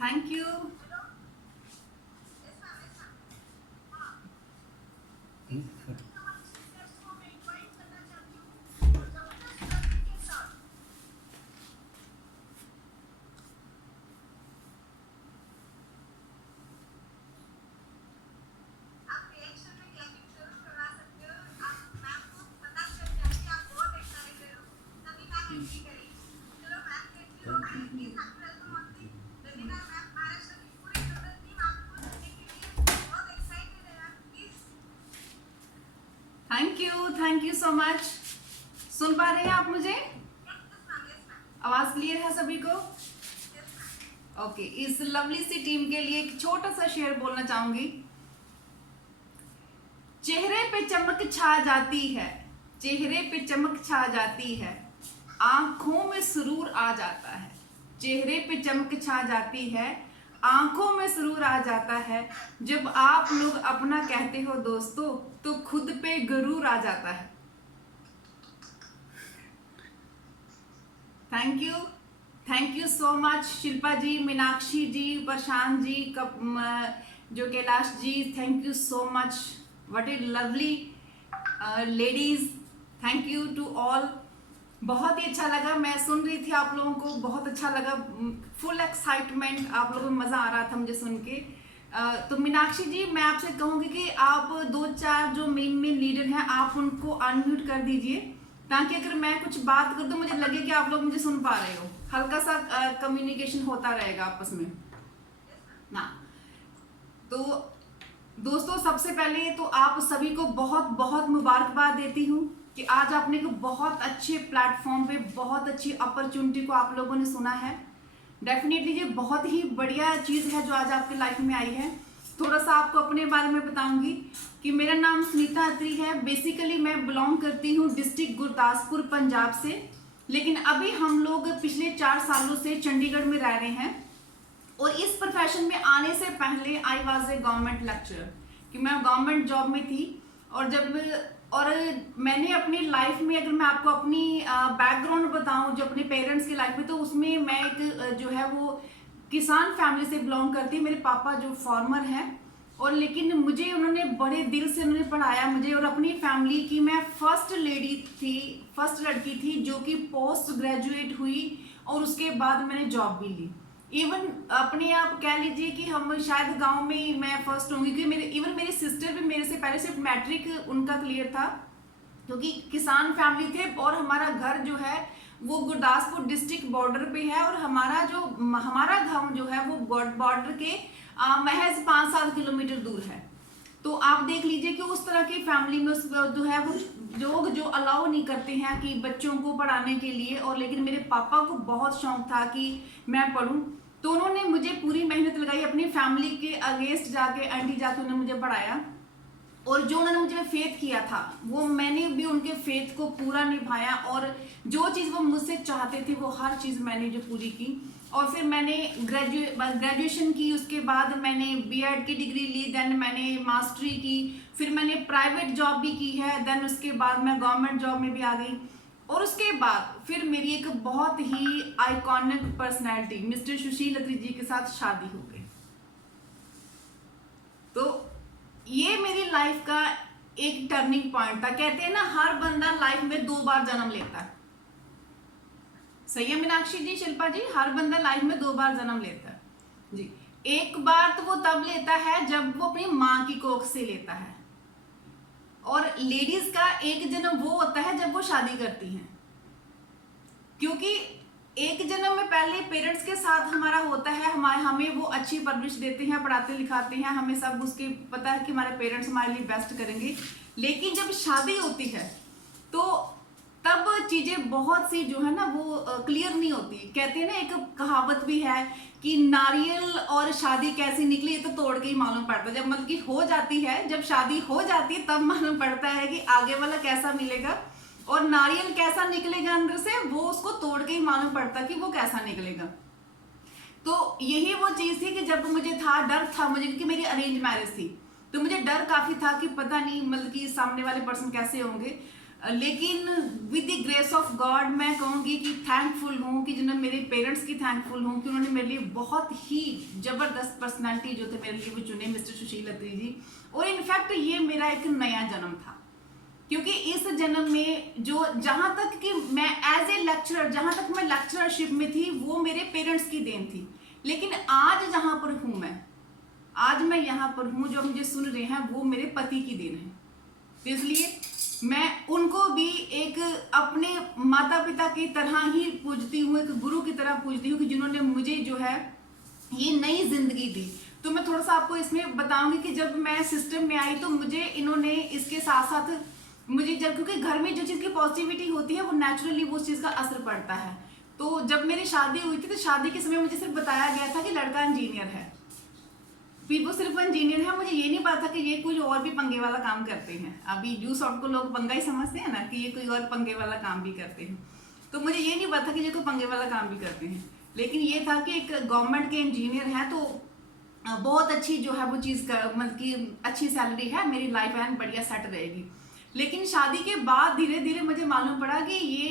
Thank you. Thank you so much. सुन पा रहे हैं आप मुझे? आवाज क्लियर है सभी को? ओके, इस लवली सी टीम के लिए एक छोटा सा शेर बोलना चाहूंगी। चेहरे पे चमक छा जाती है, चेहरे पे चमक छा जाती है, आंखों में सुरूर आ जाता है। चेहरे पे चमक छा जाती है, आंखों में सुरूर आ जाता है। जब आप लोग अपना कहते हो दोस्तों, तो खुद पे गुरूर आ जाता है। Thank you so much Shilpa ji, Meenakshi ji, Prashant ji, जो Kailash ji, thank you so much. What a lovely ladies, thank you to all. बहुत ही अच्छा लगा, मैं सुन रही थी आप लोगों को, बहुत अच्छा लगा, फुल एक्साइटमेंट, आप लोगों को मजा आ रहा था मुझे सुन के। तो मीनाक्षी जी, मैं आपसे कहूंगी कि आप 2-4 जो मेन लीडर हैं, आप उनको अनम्यूट कर दीजिए, ताकि अगर मैं कुछ बात कर दूं मुझे लगे कि आप लोग मुझे सुन पा रहे हो, हल्का सा कम्युनिकेशन होता रहेगा आपस में ना। तो दोस्तों, सबसे पहले तो आप सभी को बहुत बहुत मुबारकबाद देती हूँ कि आज आपने को बहुत अच्छे प्लेटफॉर्म पे बहुत अच्छी अपॉर्चुनिटी को आप लोगों ने सुना है। डेफिनेटली ये बहुत ही बढ़िया चीज़ है जो आज आपके लाइफ में आई है। थोड़ा सा आपको अपने बारे में बताऊंगी कि मेरा नाम सुनीता अत्री है। बेसिकली मैं बिलोंग करती हूँ डिस्ट्रिक्ट गुरदासपुर पंजाब से, लेकिन अभी हम लोग पिछले 4 सालों से चंडीगढ़ में रह रहे हैं। और इस प्रोफेशन में आने से पहले I was a government lecturer, कि मैं गवर्नमेंट जॉब में थी। और मैंने अपनी लाइफ में, अगर मैं आपको अपनी बैकग्राउंड बताऊं जो अपने पेरेंट्स की लाइफ में, तो उसमें मैं एक जो है वो किसान फैमिली से बिलोंग करती हूँ। मेरे पापा जो फार्मर हैं, और लेकिन मुझे उन्होंने बड़े दिल से उन्होंने पढ़ाया मुझे और अपनी फैमिली की। मैं फर्स्ट लेडी थी, फर्स्ट लड़की थी जो कि पोस्ट ग्रेजुएट हुई, और उसके बाद मैंने जॉब भी ली। इवन अपने आप कह लीजिए कि हम शायद गांव में ही मैं फर्स्ट होंगी, क्योंकि मेरी सिस्टर भी मेरे से पहले सिर्फ मैट्रिक उनका क्लियर था, क्योंकि किसान फैमिली थे। और हमारा घर जो है वो गुरदासपुर डिस्ट्रिक्ट बॉर्डर पे है, और हमारा गांव जो है वो बॉर्डर के महज 5-7 किलोमीटर दूर है। तो आप देख लीजिए कि उस तरह की फैमिली में जो है वो लोग जो अलाउ नहीं करते हैं कि बच्चों को पढ़ाने के लिए। और लेकिन मेरे पापा को बहुत शौक था कि मैं पढ़ूं, तो उन्होंने मुझे पूरी मेहनत लगाई, अपनी फैमिली के अगेंस्ट जाके, एंटी जाके उन्होंने मुझे पढ़ाया। और जो उन्होंने मुझे फेथ किया था, वो मैंने भी उनके फेथ को पूरा निभाया, और जो चीज़ वो मुझसे चाहते थे वो हर चीज़ मैंने जो पूरी की। और फिर मैंने ग्रेजुएशन की, उसके बाद मैंने बीएड की डिग्री ली, देन मैंने मास्टरी की, फिर मैंने प्राइवेट जॉब भी की है, देन उसके बाद मैं गवर्नमेंट जॉब में भी आ गई। और उसके बाद फिर मेरी एक बहुत ही आइकॉनिक पर्सनैलिटी मिस्टर सुशील अत्री जी के साथ शादी हो गई। तो ये मेरी लाइफ का एक टर्निंग पॉइंट था। कहते हैं ना, हर बंदा लाइफ में 2 बार जन्म लेता है। सही है मीनाक्षी जी, शिल्पा जी, हर बंदा लाइफ में 2 बार जन्म लेता है जी। एक बार तो वो तब लेता है जब वो अपनी माँ की कोख से लेता है, और लेडीज का एक जन्म वो होता है जब वो शादी करती हैं, क्योंकि एक जन्म में पहले पेरेंट्स के साथ हमारा होता है, हमें वो अच्छी परवरिश देते हैं, पढ़ाते लिखाते हैं, हमें सब उसके पता है कि हमारे पेरेंट्स हमारे लिए बेस्ट करेंगे। लेकिन जब शादी होती है तो तब चीजें बहुत सी जो है ना वो क्लियर नहीं होती। कहते हैं ना, एक कहावत भी है कि नारियल और शादी कैसी निकली, ये तो तोड़ के ही मालूम पड़ता है। जब मतलब कि हो जाती है, जब शादी हो जाती है, तब मालूम पड़ता है कि आगे वाला कैसा मिलेगा, और नारियल कैसा निकलेगा अंदर से, वो उसको तोड़ के ही मालूम पड़ता कि वो कैसा निकलेगा। तो यही वो चीज थी कि जब मुझे था, डर था मुझे, क्योंकि मेरी अरेंज मैरिज थी, तो मुझे डर काफी था कि पता नहीं मतलब कि सामने वाले पर्सन कैसे होंगे। लेकिन with the grace of God मैं कहूँगी कि थैंकफुल हूँ कि जिन्होंने मेरे पेरेंट्स की थैंकफुल हूँ कि उन्होंने मेरे लिए बहुत ही ज़बरदस्त पर्सनालिटी जो थे मेरे लिए वो चुने, मिस्टर सुशील अत्री जी। और इनफैक्ट ये मेरा एक नया जन्म था, क्योंकि इस जन्म में जो जहाँ तक कि मैं एज ए लेक्चरर, जहाँ तक मैं लेक्चरशिप में थी वो मेरे पेरेंट्स की देन थी। लेकिन आज जहाँ पर हूँ मैं, आज मैं यहाँ पर हूँ, जो मुझे सुन रहे हैं वो मेरे पति की देन है। तो इसलिए मैं उनको भी एक अपने माता पिता की तरह ही पूजती हूँ, एक गुरु की तरह पूजती हूँ कि जिन्होंने मुझे जो है ये नई जिंदगी दी। तो मैं थोड़ा सा आपको इसमें बताऊंगी कि जब मैं सिस्टम में आई तो मुझे इन्होंने इसके साथ साथ मुझे जब, क्योंकि घर में जो चीज़ की पॉजिटिविटी होती है वो नेचुरली वो चीज़ का असर पड़ता है। तो जब मेरी शादी हुई थी तो शादी के समय मुझे सिर्फ बताया गया था कि लड़का इंजीनियर है, फिर वो सिर्फ इंजीनियर है, मुझे ये नहीं पता कि ये कुछ और भी पंगे वाला काम करते हैं। अभी यूसॉफ्ट को लोग पंगा ही समझते हैं ना, कि ये कोई और पंगे वाला काम भी करते हैं। तो मुझे ये नहीं पता कि ये कोई पंगे वाला काम भी करते हैं, लेकिन ये था कि एक गवर्नमेंट के इंजीनियर हैं, तो बहुत अच्छी जो है वो चीज़ मतलब कि अच्छी सैलरी है, मेरी लाइफ है बढ़िया सेट रहेगी। लेकिन शादी के बाद धीरे धीरे मुझे मालूम पड़ा कि ये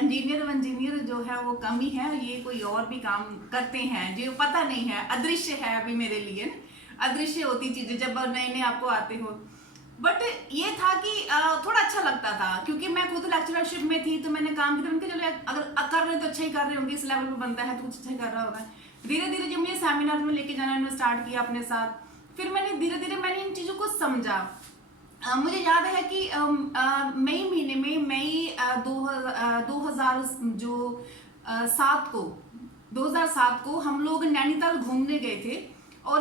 इंजीनियर जो है वो कम ही है, ये कोई और भी काम करते हैं जो पता नहीं है, अदृश्य है अभी मेरे लिए। अदृश्य होती चीज़ें जब नए नए आपको आते हो। बट ये था कि थोड़ा अच्छा लगता था, क्योंकि मैं खुद लेक्चरशिप में थी तो मैंने काम किया। उनके चलो अगर कर रहे हैं तो अच्छा ही कर रहे होंगे, इस लेवल पर बनता है तो कुछ अच्छा ही कर रहा होगा। धीरे धीरे जब मुझे सेमिनार में लेके जाना उन्होंने स्टार्ट किया अपने साथ, फिर मैंने धीरे धीरे मैंने इन चीज़ों को समझा। मुझे याद है कि मई महीने में मई 2000 जो 2007 को हम लोग नैनीताल घूमने गए थे, और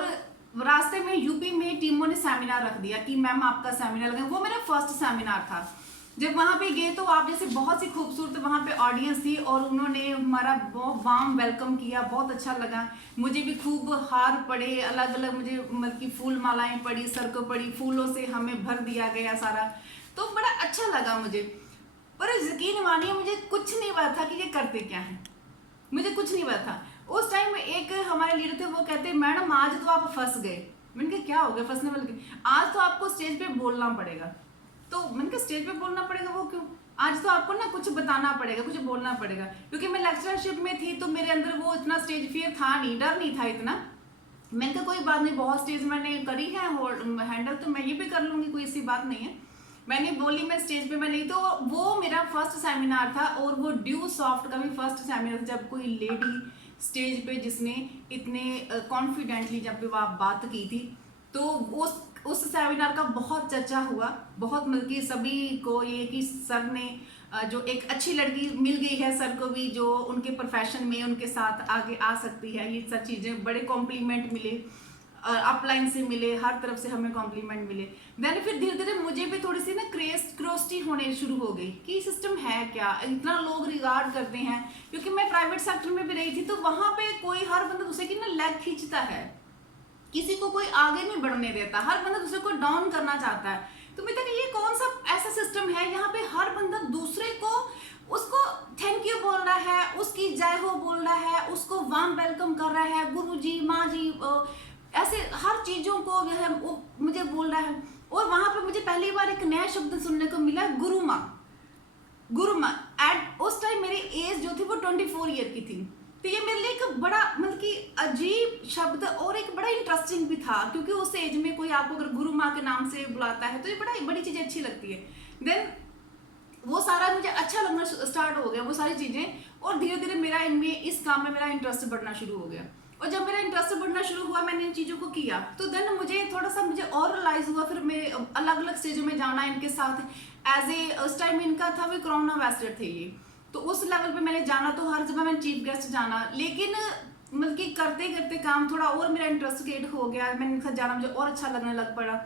रास्ते में यूपी में टीमों ने सेमिनार रख दिया कि मैम आपका सेमिनार लगा। वो मेरा फर्स्ट सेमिनार था। जब वहाँ पे गए तो आप जैसे बहुत सी खूबसूरत वहाँ पे ऑडियंस थी, और उन्होंने हमारा बहुत वार्म वेलकम किया, बहुत अच्छा लगा। मुझे भी खूब हार पड़े, अलग अलग मुझे मतलब कि फूल मालाएं पड़ी, सर को पड़ी, फूलों से हमें भर दिया गया सारा, तो बड़ा अच्छा लगा मुझे। पर यकीन मानिए मुझे कुछ नहीं पता था कि ये करते क्या है, मुझे कुछ नहीं पता था। उस टाइम में एक हमारे लीडर थे, वो कहते मैडम आज तो आप फंस गए। मैंने कहा क्या हो गया फंसने वाले, आज तो आपको स्टेज पे बोलना पड़ेगा। तो मैंने कहा स्टेज पे बोलना पड़ेगा, वो क्यों? आज तो आपको ना कुछ बताना पड़ेगा, कुछ बोलना पड़ेगा। क्योंकि मैं लेक्चरशिप में थी तो मेरे अंदर वो इतना स्टेज फियर था नहीं, डर नहीं था इतना। मैंने कहा कोई बात नहीं, बहुत स्टेज मैंने करी है हैंडल, तो मैं ये भी कर लूँगी, कोई ऐसी बात नहीं है। मैंने बोली मैं स्टेज पे मैं नहीं, तो वो मेरा फर्स्ट सेमिनार था, और वो ड्यू सॉफ्ट का भी फर्स्ट सेमिनार था, जब कोई लेडी स्टेज पे जिसने इतने कॉन्फिडेंटली जब भी वो बात की थी। तो उस सेमिनार का बहुत चर्चा हुआ, बहुत मतलब कि सभी को ये कि सर ने जो एक अच्छी लड़की मिल गई है सर को भी, जो उनके प्रोफेशन में उनके साथ आगे आ सकती है, ये सब चीज़ें बड़े कॉम्प्लीमेंट मिले, अपलाइन से मिले, हर तरफ से हमें कॉम्प्लीमेंट मिले। देन फिर धीरे धीरे मुझे भी थोड़ी सी ना क्रोस्टी होने शुरू हो गई कि सिस्टम है क्या, इतना लोग रिगार्ड करते हैं। क्योंकि मैं प्राइवेट सेक्टर में भी रही थी, तो वहाँ पे कोई हर बंदा दूसरे की ना लेग खींचता है, किसी को कोई आगे नहीं बढ़ने देता, हर बंदा दूसरे को डाउन करना चाहता है। तो मैं ये कौन सा ऐसा सिस्टम है यहाँ पे हर बंदा दूसरे को उसको थैंक यू बोल रहा है, उसकी जय हो बोल रहा है, उसको वार्म वेलकम कर रहा है, गुरु जी माँ जी ऐसे हर चीज़ों को जो है वो मुझे बोल रहा है। और वहाँ पे मुझे पहली बार एक नया शब्द सुनने को मिला, गुरु माँ। गुरु माँ एट उस टाइम मेरी एज जो थी वो 24 ईयर की थी। तो ये मेरे लिए एक बड़ा मतलब कि अजीब शब्द और एक बड़ा इंटरेस्टिंग भी था, क्योंकि उस एज में कोई आपको अगर गुरु माँ के नाम से बुलाता है तो ये बड़ी चीज़ें अच्छी लगती है। देन वो सारा मुझे अच्छा लगना स्टार्ट हो गया वो सारी चीज़ें, और धीरे धीरे मेरा इनमें इस काम में मेरा इंटरेस्ट बढ़ना शुरू हो गया। और जब मेरा इंटरेस्ट बढ़ना शुरू हुआ, मैंने इन चीज़ों को किया, तो देन मुझे थोड़ा सा मुझे और रियलाइज हुआ, फिर मेरे अलग अलग स्टेजों में जाना इनके साथ एज ए उस टाइम इनका था भी कोरोना एम्बेसडर थे ये, तो उस लेवल पे मैंने जाना, तो हर जगह मैंने चीफ गेस्ट जाना। लेकिन मतलब कि करते करते काम थोड़ा और मेरा इंटरेस्ट क्रिएट हो गया, मैंने इनके साथ जाना मुझे और अच्छा लगने लग पड़ा,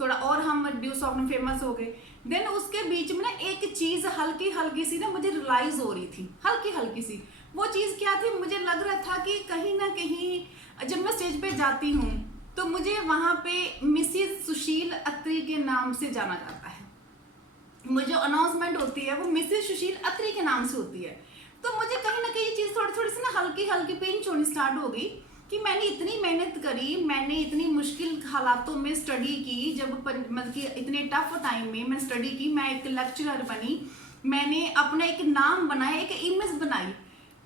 थोड़ा और हम ड्यू सॉफ्ट में फेमस हो गए। देन उसके बीच में ना एक चीज़ हल्की हल्की सी ना मुझे रियलाइज हो रही थी, हल्की हल्की सी। वो चीज़ क्या थी, मुझे लग रहा था कि कहीं ना कहीं जब मैं स्टेज पे जाती हूँ तो मुझे वहाँ पे मिसिज सुशील अत्री के नाम से जाना जाता है, मुझे अनाउंसमेंट होती है वो मिसिज सुशील अत्री के नाम से होती है। तो मुझे कहीं ना कहीं ये चीज़ थोड़ी थोड़ी सी ना हल्की हल्की पिंच होनी स्टार्ट हो गई कि मैंने इतनी मेहनत करी, मैंने इतनी मुश्किल हालातों में स्टडी की, जब मतलब कि इतने टफ टाइम में मैं स्टडी की, मैं एक लेक्चरर बनी, मैंने अपना एक नाम बनाया, एक इमेज बनाई,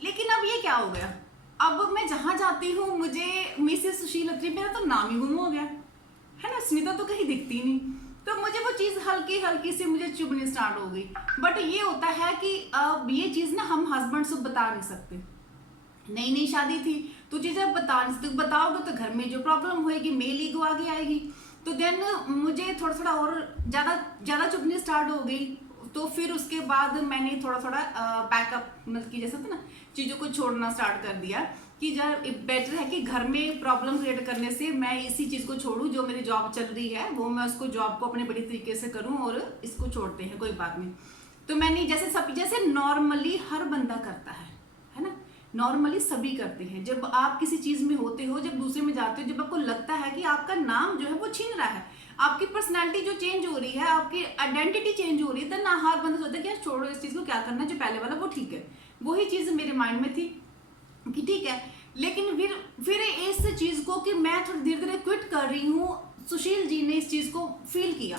लेकिन अब ये क्या हो गया, अब मैं जहाँ जाती हूँ मुझे मिसेस सुशील अत्री, मेरा तो नाम ही गुम हो गया है ना, स्मिता तो कहीं दिखती नहीं। तो मुझे वो चीज़ हल्की हल्की से मुझे चुभनी स्टार्ट हो गई। बट ये होता है कि अब ये चीज़ ना हम हस्बैंड से बता नहीं सकते। नई नई शादी थी तो चीज़ें बता नहीं सकते, बताओगे तो घर में जो प्रॉब्लम होएगी, मेल ईगो आगे आएगी। तो देन मुझे थोड़ा थोड़ा और ज़्यादा चुभनी स्टार्ट हो गई। तो फिर उसके बाद मैंने थोड़ा थोड़ा बैकअप मतलब कि जैसा था ना, चीज़ों को छोड़ना स्टार्ट कर दिया कि जब बेटर है कि घर में प्रॉब्लम क्रिएट करने से मैं इसी चीज़ को छोड़ूं, जो मेरी जॉब चल रही है वो मैं उसको जॉब को अपने बड़ी तरीके से करूं और इसको छोड़ते हैं कोई बात नहीं। तो मैंने जैसे नॉर्मली हर बंदा करता है ना, नॉर्मली सभी करते हैं। जब आप किसी चीज़ में होते हो, जब दूसरे में जाते हो, जब आपको लगता है कि आपका नाम जो है वो छिन रहा है, आपकी पर्सनैलिटी जो चेंज हो रही है, आपकी आइडेंटिटी चेंज हो रही है, तो ना हर बंदा सोचता है कि यार छोड़ो इस चीज़ को, क्या करना है, जो पहले वाला वो ठीक है। वही चीज़ मेरे माइंड में थी कि ठीक है, लेकिन फिर इस चीज़ को कि मैं थोड़ी धीरे धीरे क्विट कर रही हूँ, सुशील जी ने इस चीज़ को फील किया,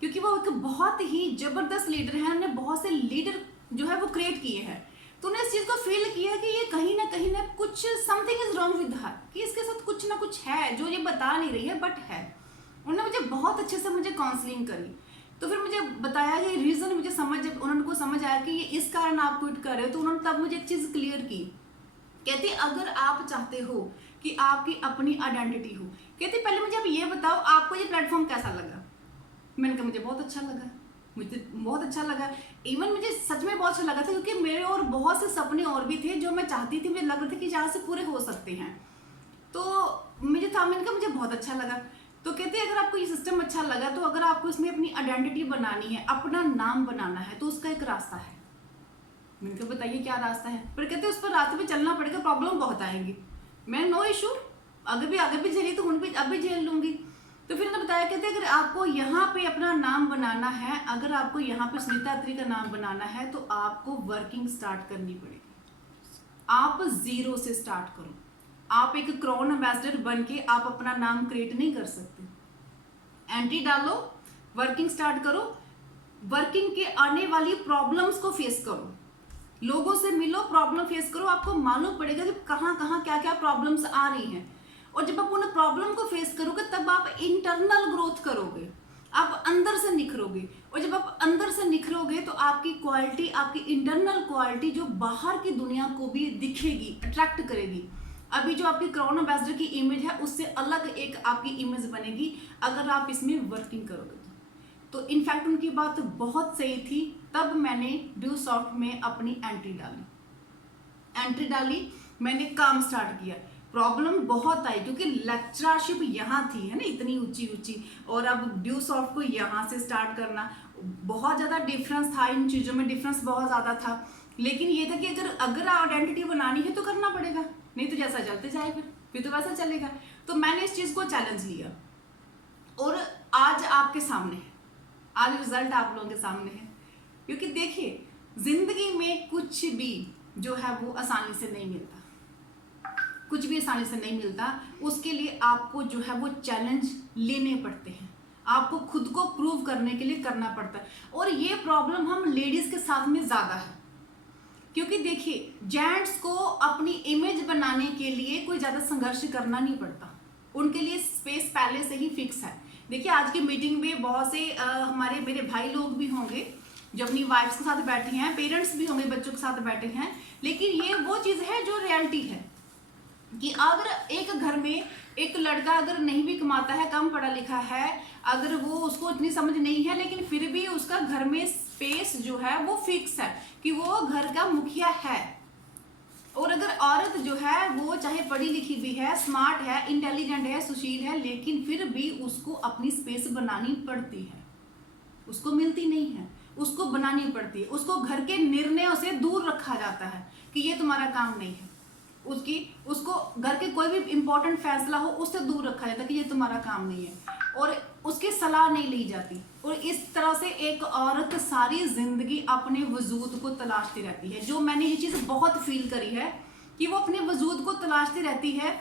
क्योंकि वो एक बहुत ही जबरदस्त लीडर है, उन्होंने बहुत से लीडर जो है वो क्रिएट किए हैं। तो उन्होंने इस चीज़ को फील किया कि ये कहीं ना कुछ something is wrong with her, कि इसके साथ कुछ ना कुछ है जो ये बता नहीं रही है बट है। उन्होंने मुझे बहुत अच्छे से मुझे काउंसलिंग करी, तो फिर मुझे बताया कि रीज़न मुझे उन्होंने को समझ आया कि ये इस कारण आप क्विट कर रहे हो। तो उन्होंने तब मुझे एक चीज़ क्लियर की, कहते अगर आप चाहते हो कि आपकी अपनी आइडेंटिटी हो, कहते पहले मुझे आप ये बताओ आपको ये प्लेटफॉर्म कैसा लगा। मैंने कहा मुझे बहुत अच्छा लगा, मुझे बहुत अच्छा लगा, इवन मुझे सच में बहुत अच्छा लगा था, क्योंकि मेरे और बहुत से सपने और भी थे जो मैं चाहती थी, मुझे लग रहा था कि यहाँ से पूरे हो सकते हैं। तो मैंने कहा मुझे बहुत अच्छा लगा। तो कहते अगर आपको ये सिस्टम अच्छा लगा, तो अगर आपको इसमें अपनी आइडेंटिटी बनानी है, अपना नाम बनाना है, तो उसका एक रास्ता है। मैंने कहा बताइए क्या रास्ता है। पर कहते उस पर रास्ते पे चलना पड़ेगा, प्रॉब्लम बहुत आएंगी। मैं नो इशू, आगे भी झेली तो अब भी झेल लूंगी। तो फिर उन्होंने बताया, कहते अगर आपको यहाँ पे अपना नाम बनाना है, अगर आपको यहाँ पे स्मिता अत्री का नाम बनाना है, तो आपको वर्किंग स्टार्ट करनी पड़ेगी। आप जीरो से स्टार्ट करो। आप एक क्राउन एम्बेसडर बन के आप अपना नाम क्रिएट नहीं कर सकते। एंट्री डालो, वर्किंग स्टार्ट करो, वर्किंग के आने वाली प्रॉब्लम्स को फेस करो, लोगों से मिलो, प्रॉब्लम फेस करो। आपको मालूम पड़ेगा कि कहाँ कहाँ क्या क्या प्रॉब्लम्स आ रही हैं, और जब आप उन प्रॉब्लम को फेस करोगे तब आप इंटरनल ग्रोथ करोगे, आप अंदर से निखरोगे। और जब आप अंदर से निखरोगे तो आपकी क्वालिटी, आपकी इंटरनल क्वालिटी जो बाहर की दुनिया को भी दिखेगी, अट्रैक्ट करेगी। अभी जो आपकी क्राउन एम्बेसडर की इमेज है उससे अलग एक आपकी इमेज बनेगी अगर आप इसमें वर्किंग करोगे। तो इनफैक्ट उनकी बात बहुत सही थी। तब मैंने ड्यूसॉफ्ट में अपनी एंट्री डाली, मैंने काम स्टार्ट किया। प्रॉब्लम बहुत आई क्योंकि लेक्चरशिप यहाँ थी है ना, इतनी ऊंची, और अब ड्यूसॉफ्ट को यहाँ से स्टार्ट करना, बहुत ज़्यादा डिफरेंस था इन चीज़ों में, डिफरेंस बहुत ज़्यादा था। लेकिन ये था कि अगर आइडेंटिटी बनानी है तो करना पड़ेगा, नहीं तो जैसा चलते जाए फिर तो वैसा चलेगा। तो मैंने इस चीज़ को चैलेंज लिया और आज आपके सामने है, आज रिजल्ट आप लोगों के सामने है। क्योंकि देखिए जिंदगी में कुछ भी जो है वो आसानी से नहीं मिलता, कुछ भी आसानी से नहीं मिलता। उसके लिए आपको जो है वो चैलेंज लेने पड़ते हैं, आपको खुद को प्रूव करने के लिए करना पड़ता है। और ये प्रॉब्लम हम लेडीज के साथ में ज़्यादा है, क्योंकि देखिए जेंट्स को अपनी इमेज बनाने के लिए कोई ज़्यादा संघर्ष करना नहीं पड़ता, उनके लिए स्पेस पहले से ही फिक्स है। देखिए आज की मीटिंग में बहुत से मेरे भाई लोग भी होंगे जो अपनी वाइफ्स के साथ बैठे हैं, पेरेंट्स भी होंगे बच्चों के साथ बैठे हैं। लेकिन ये वो चीज़ है जो रियलिटी है कि अगर एक घर में एक लड़का अगर नहीं भी कमाता है, कम पढ़ा लिखा है, अगर वो उसको इतनी समझ नहीं है, लेकिन फिर भी उसका घर में स्पेस जो है वो फिक्स है कि वो घर का मुखिया है। और अगर औरत जो है वो चाहे पढ़ी लिखी भी है, स्मार्ट है, इंटेलिजेंट है, सुशील है, लेकिन फिर भी उसको अपनी स्पेस बनानी पड़ती है, उसको मिलती नहीं है, उसको बनानी पड़ती है। उसको घर के निर्णयों से दूर रखा जाता है कि ये तुम्हारा काम नहीं है, उसको घर के कोई भी इंपॉर्टेंट फैसला हो उससे दूर रखा जाता है कि ये तुम्हारा काम नहीं है, और उसकी सलाह नहीं ली जाती। और इस तरह से एक औरत सारी जिंदगी अपने वजूद को तलाशती रहती है। जो मैंने ये चीज़ बहुत फील करी है कि वो अपने वजूद को तलाशती रहती है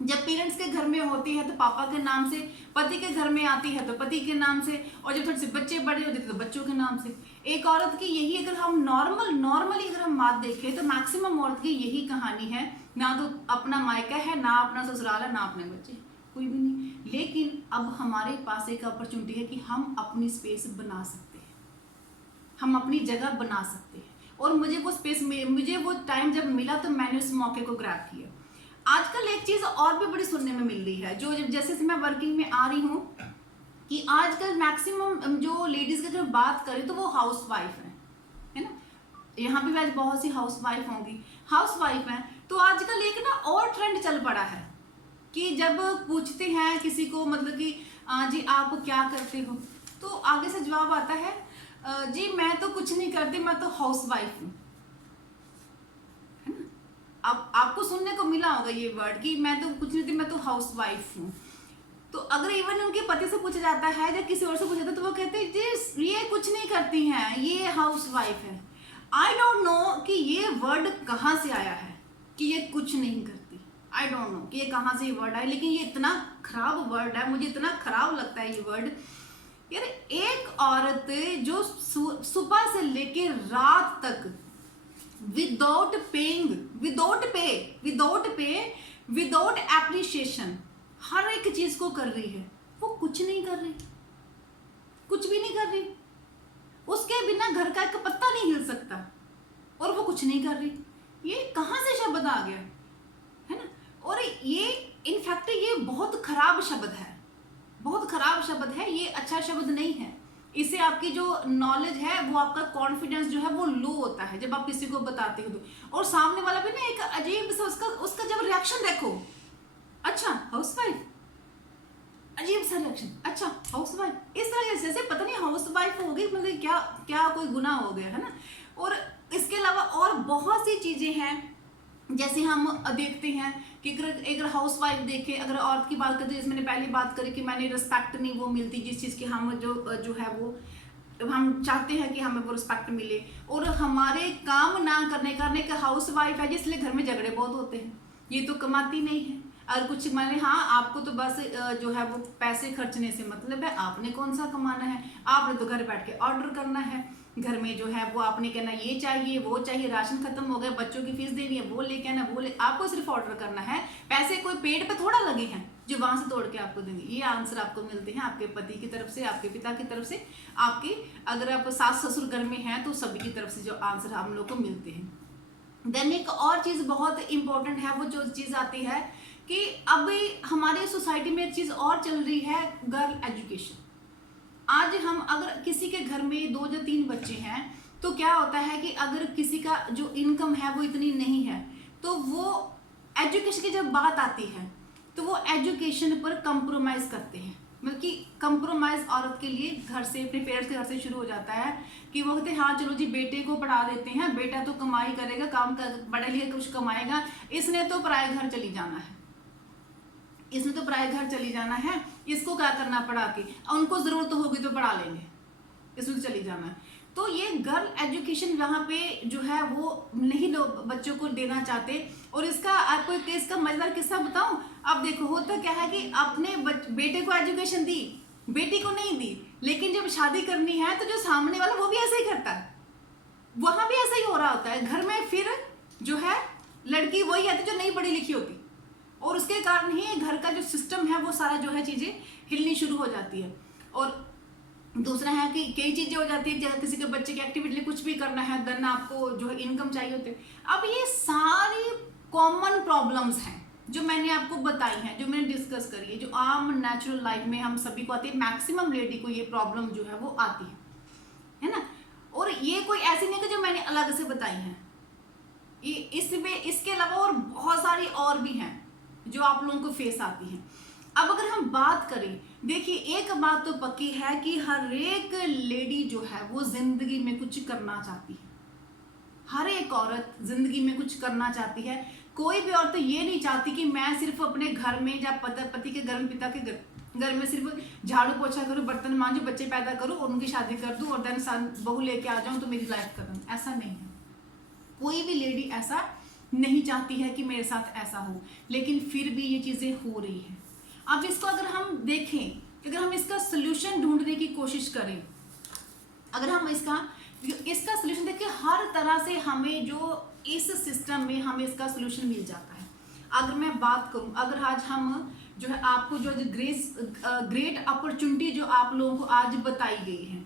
जब पेरेंट्स के घर में होती है तो पापा के नाम से, पति के घर में आती है तो पति के नाम से, और जब थोड़े से बच्चे बड़े होते हैं तो बच्चों के नाम से। एक औरत की यही, अगर हम नॉर्मली अगर हम बात देखें तो मैक्सिमम औरत की यही कहानी है, ना तो अपना मायका है, ना अपना ससुराल है, ना अपने बच्चे, कोई भी नहीं। लेकिन अब हमारे पास एक अपॉर्चुनिटी है कि हम अपनी स्पेस बना सकते हैं, हम अपनी जगह बना सकते हैं। और मुझे वो स्पेस, मुझे वो टाइम जब मिला तो मैंने उस मौके को ग्रैब किया। आजकल एक चीज़ और भी बड़ी सुनने में मिल रही है, जो जैसे मैं वर्किंग में आ रही हूँ, कि आजकल मैक्सिमम जो लेडीज़ की अगर बात करें तो वो हाउस वाइफ है ना। यहाँ पे भी आज बहुत सी हाउस वाइफ होंगी, हाउस वाइफ हैं। तो आजकल एक ना और ट्रेंड चल पड़ा है कि जब पूछते हैं किसी को, मतलब कि जी आप क्या करते हो, तो आगे से जवाब आता है जी मैं तो कुछ नहीं करती, मैं तो हाउस वाइफ हूँ, है ना। अब आपको सुनने को मिला होगा ये वर्ड कि मैं तो कुछ नहीं थी, मैं तो हाउस वाइफ हूँ। तो अगर इवन उनके पति से पूछा जाता है या किसी और से पूछा जाता है तो वो कहते हैं जी ये कुछ नहीं करती हैं, ये हाउस वाइफ है। आई डोंट नो कि ये वर्ड कहाँ से आया है कि ये कुछ नहीं करती, आई डोंट नो कि ये कहाँ से ये वर्ड आया, लेकिन ये इतना खराब वर्ड है, मुझे इतना खराब लगता है ये वर्ड। यार एक औरत जो सुबह से लेके रात तक without paying, without pay, without appreciation हर एक चीज को कर रही है, वो कुछ नहीं कर रही, कुछ भी नहीं कर रही, उसके बिना घर का एक पत्ता नहीं हिल सकता, और वो कुछ नहीं कर रही। ये कहाँ से शब्द आ गया, है ना। और ये इनफैक्ट ये बहुत खराब शब्द है, बहुत खराब शब्द है, ये अच्छा शब्द नहीं है। इससे आपकी जो नॉलेज है, वो आपका कॉन्फिडेंस जो है वो लो होता है जब आप किसी को बताते हो तो। और सामने वाला भी ना एक अजीब सा उसका जब रिएक्शन देखो, अच्छा हाउस वाइफ, अजीब सा रिएक्शन, अच्छा हाउस वाइफ, इस तरह से जैसे पता नहीं हाउस वाइफ हो गई, मतलब क्या क्या कोई गुनाह हो गया, है ना। और इसके अलावा और बहुत सी चीजें हैं, जैसे हम देखते हैं कि अगर हाउस वाइफ देखे, अगर औरत की बात करते हैं, जैसे मैंने पहले बात करी कि मैंने रिस्पेक्ट नहीं वो मिलती जिस चीज़ की हम जो है वो हम चाहते हैं कि हमें वो रिस्पेक्ट मिले, और हमारे काम ना करने का हाउस वाइफ है इसलिए घर में झगड़े बहुत होते हैं, ये तो कमाती नहीं है। और कुछ मैंने, हाँ आपको तो बस जो है वो पैसे खर्चने से मतलब है, आपने कौन सा कमाना है, आपने तो घर बैठ के ऑर्डर करना है, घर में जो है वो आपने कहना ये चाहिए वो चाहिए, राशन खत्म हो गया, बच्चों की फीस देनी है, वो लेके आना, वो ले, आपको सिर्फ ऑर्डर करना है, पैसे कोई पेड़ पे थोड़ा लगे हैं जो वहां से तोड़ के आपको देंगे। ये आंसर आपको मिलते हैं आपके पति की तरफ से, आपके पिता की तरफ से, आपके अगर आप सास ससुर घर में हैं तो सभी की तरफ से जो आंसर हम लोग को मिलते हैं। देन एक और चीज बहुत इंपॉर्टेंट है, वो जो चीज आती है कि अभी हमारे सोसाइटी में एक चीज और चल रही है, गर्ल एजुकेशन। आज हम अगर किसी के घर में 2 या 3 बच्चे हैं तो क्या होता है कि अगर किसी का जो इनकम है वो इतनी नहीं है तो वो एजुकेशन की जब बात आती है तो वो एजुकेशन पर कंप्रोमाइज करते हैं। मतलब कि कंप्रोमाइज औरत के लिए घर से, अपने पेरेंट्स के घर से शुरू हो जाता है कि वो कहते हैं हाँ चलो जी बेटे को पढ़ा देते हैं, बेटा तो कमाई करेगा, काम कर, पढ़े लिखे कुछ कमाएगा, इसने तो पराए घर चली जाना है, इसने तो पराए घर चली जाना है, इसको क्या करना पढ़ा के, उनको जरूरत होगी तो पढ़ा लेंगे, इसमें तो चली जाना है। तो ये गर्ल एजुकेशन वहाँ पे जो है वो नहीं लोग बच्चों को देना चाहते। और इसका आपको एक इसका मजेदार किस्सा बताऊं, अब देखो होता क्या है कि अपने बेटे को एजुकेशन दी, बेटी को नहीं दी, लेकिन जब शादी करनी है तो जो सामने वाला वो भी ऐसा ही करता है, वहां भी ऐसा ही हो रहा होता है। घर में फिर जो है लड़की वही आती जो नहीं पढ़ी लिखी होती, और उसके कारण ही घर का जो सिस्टम है वो सारा जो है चीजें हिलनी शुरू हो जाती है। और दूसरा है कि कई चीजें हो जाती है, जैसे किसी के बच्चे की एक्टिविटी कुछ भी करना है, देन आपको जो है इनकम चाहिए होती है। अब ये सारी कॉमन प्रॉब्लम्स हैं जो मैंने आपको बताई हैं, जो मैंने डिस्कस करी है, जो आम नेचुरल लाइफ में हम सभी को आती है, मैक्सिमम लेडी को ये प्रॉब्लम जो है वो आती है ना। और ये कोई ऐसी नहीं है कि जो मैंने अलग से बताई हैं, ये इसमें इसके अलावा और बहुत सारी और भी हैं जो आप लोगों को फेस आती हैं। अब अगर हम बात करें, देखिए एक बात तो पक्की है कि हर एक लेडी जो है वो जिंदगी में कुछ करना चाहती है, हर एक औरत जिंदगी में कुछ करना चाहती है। कोई भी औरत ये नहीं चाहती कि मैं सिर्फ अपने घर में या पति के घर में, पिता के घर में सिर्फ झाड़ू पोछा करूँ, बर्तन मांजू, बच्चे पैदा करूँ और उनकी शादी कर दूँ और देन बहू लेके आ जाऊँ तो मेरी लाइफ खत्म। ऐसा नहीं है, कोई भी लेडी ऐसा नहीं चाहती है कि मेरे साथ ऐसा हो, लेकिन फिर भी ये चीज़ें हो रही हैं। अब इसको अगर हम देखें, अगर हम इसका सोल्यूशन ढूंढने की कोशिश करें, अगर हम इसका सोल्यूशन देखें, हर तरह से हमें जो इस सिस्टम में हमें इसका सोल्यूशन मिल जाता है। अगर मैं बात करूं, अगर आज हम जो है आपको जो ग्रेट अपॉर्चुनिटी जो आप लोगों को आज बताई गई है,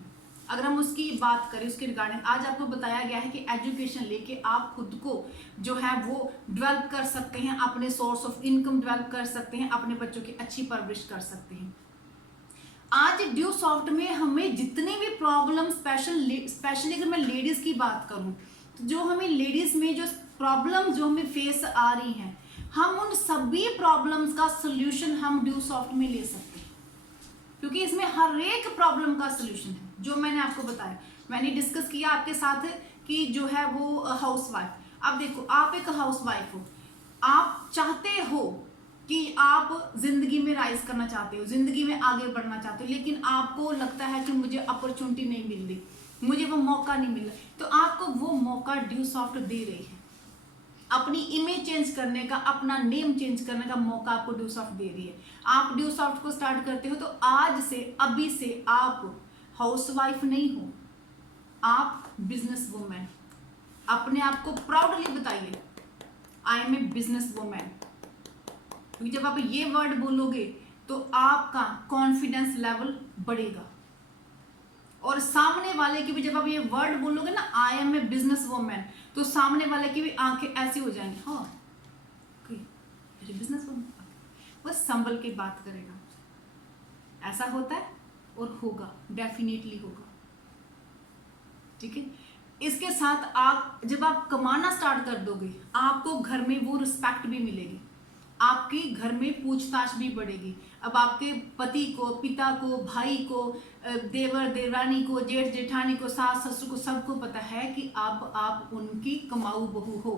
अगर हम उसकी बात करें, उसके रिगार्डिंग आज आपको बताया गया है कि एजुकेशन लेके आप खुद को जो है वो डेवलप कर सकते हैं, अपने सोर्स ऑफ इनकम डेवलप कर सकते हैं, अपने बच्चों की अच्छी परवरिश कर सकते हैं। आज ड्यू सॉफ्ट में हमें जितने भी प्रॉब्लम, स्पेशली अगर मैं लेडीज की बात करूं, तो जो हमें लेडीज में जो प्रॉब्लम जो हमें फेस आ रही हैं, हम उन सभी प्रॉब्लम्स का सोल्यूशन हम ड्यू सॉफ्ट में ले सकते हैं, क्योंकि इसमें हर एक प्रॉब्लम का सोल्यूशन है। जो मैंने आपको बताया, मैंने डिस्कस किया आपके साथ कि जो है वो हाउस वाइफ, अब देखो आप एक हाउस वाइफ हो, आप चाहते हो कि आप जिंदगी में राइज करना चाहते हो, जिंदगी में आगे बढ़ना चाहते हो, लेकिन आपको लगता है कि मुझे अपॉर्चुनिटी नहीं मिल रही, मुझे वो मौका नहीं मिल रहा, तो आपको वो मौका ड्यू सॉफ्ट दे रही है। अपनी इमेज चेंज करने का, अपना नेम चेंज करने का मौका आपको ड्यू सॉफ्ट दे रही है। आप ड्यू सॉफ्ट को स्टार्ट करते हो तो आज से, अभी से आप हाउसवाइफ नहीं हो, आप बिजनेस वुमेन। अपने आप को प्राउडली बताइए, I am a business woman. क्योंकि जब आप ये वर्ड बोलोगे तो आपका कॉन्फिडेंस लेवल बढ़ेगा, और सामने वाले की भी जब आप ये वर्ड बोलोगे ना, I am a business woman, तो सामने वाले की भी आंखें ऐसी हो जाएंगी, हाँ बिजनेस वुमेन, बस संभल के बात करेगा। ऐसा होता है और होगा, डेफिनेटली होगा। ठीक है, इसके साथ आप जब आप कमाना स्टार्ट कर दोगे, आपको घर में वो रिस्पेक्ट भी मिलेगी, आपके घर में पूछताछ भी बढ़ेगी। अब आपके पति को, पिता को, भाई को, देवर देवरानी को, जेठ जेठानी को, सास ससुर को, सबको पता है कि आप उनकी कमाऊ बहू हो,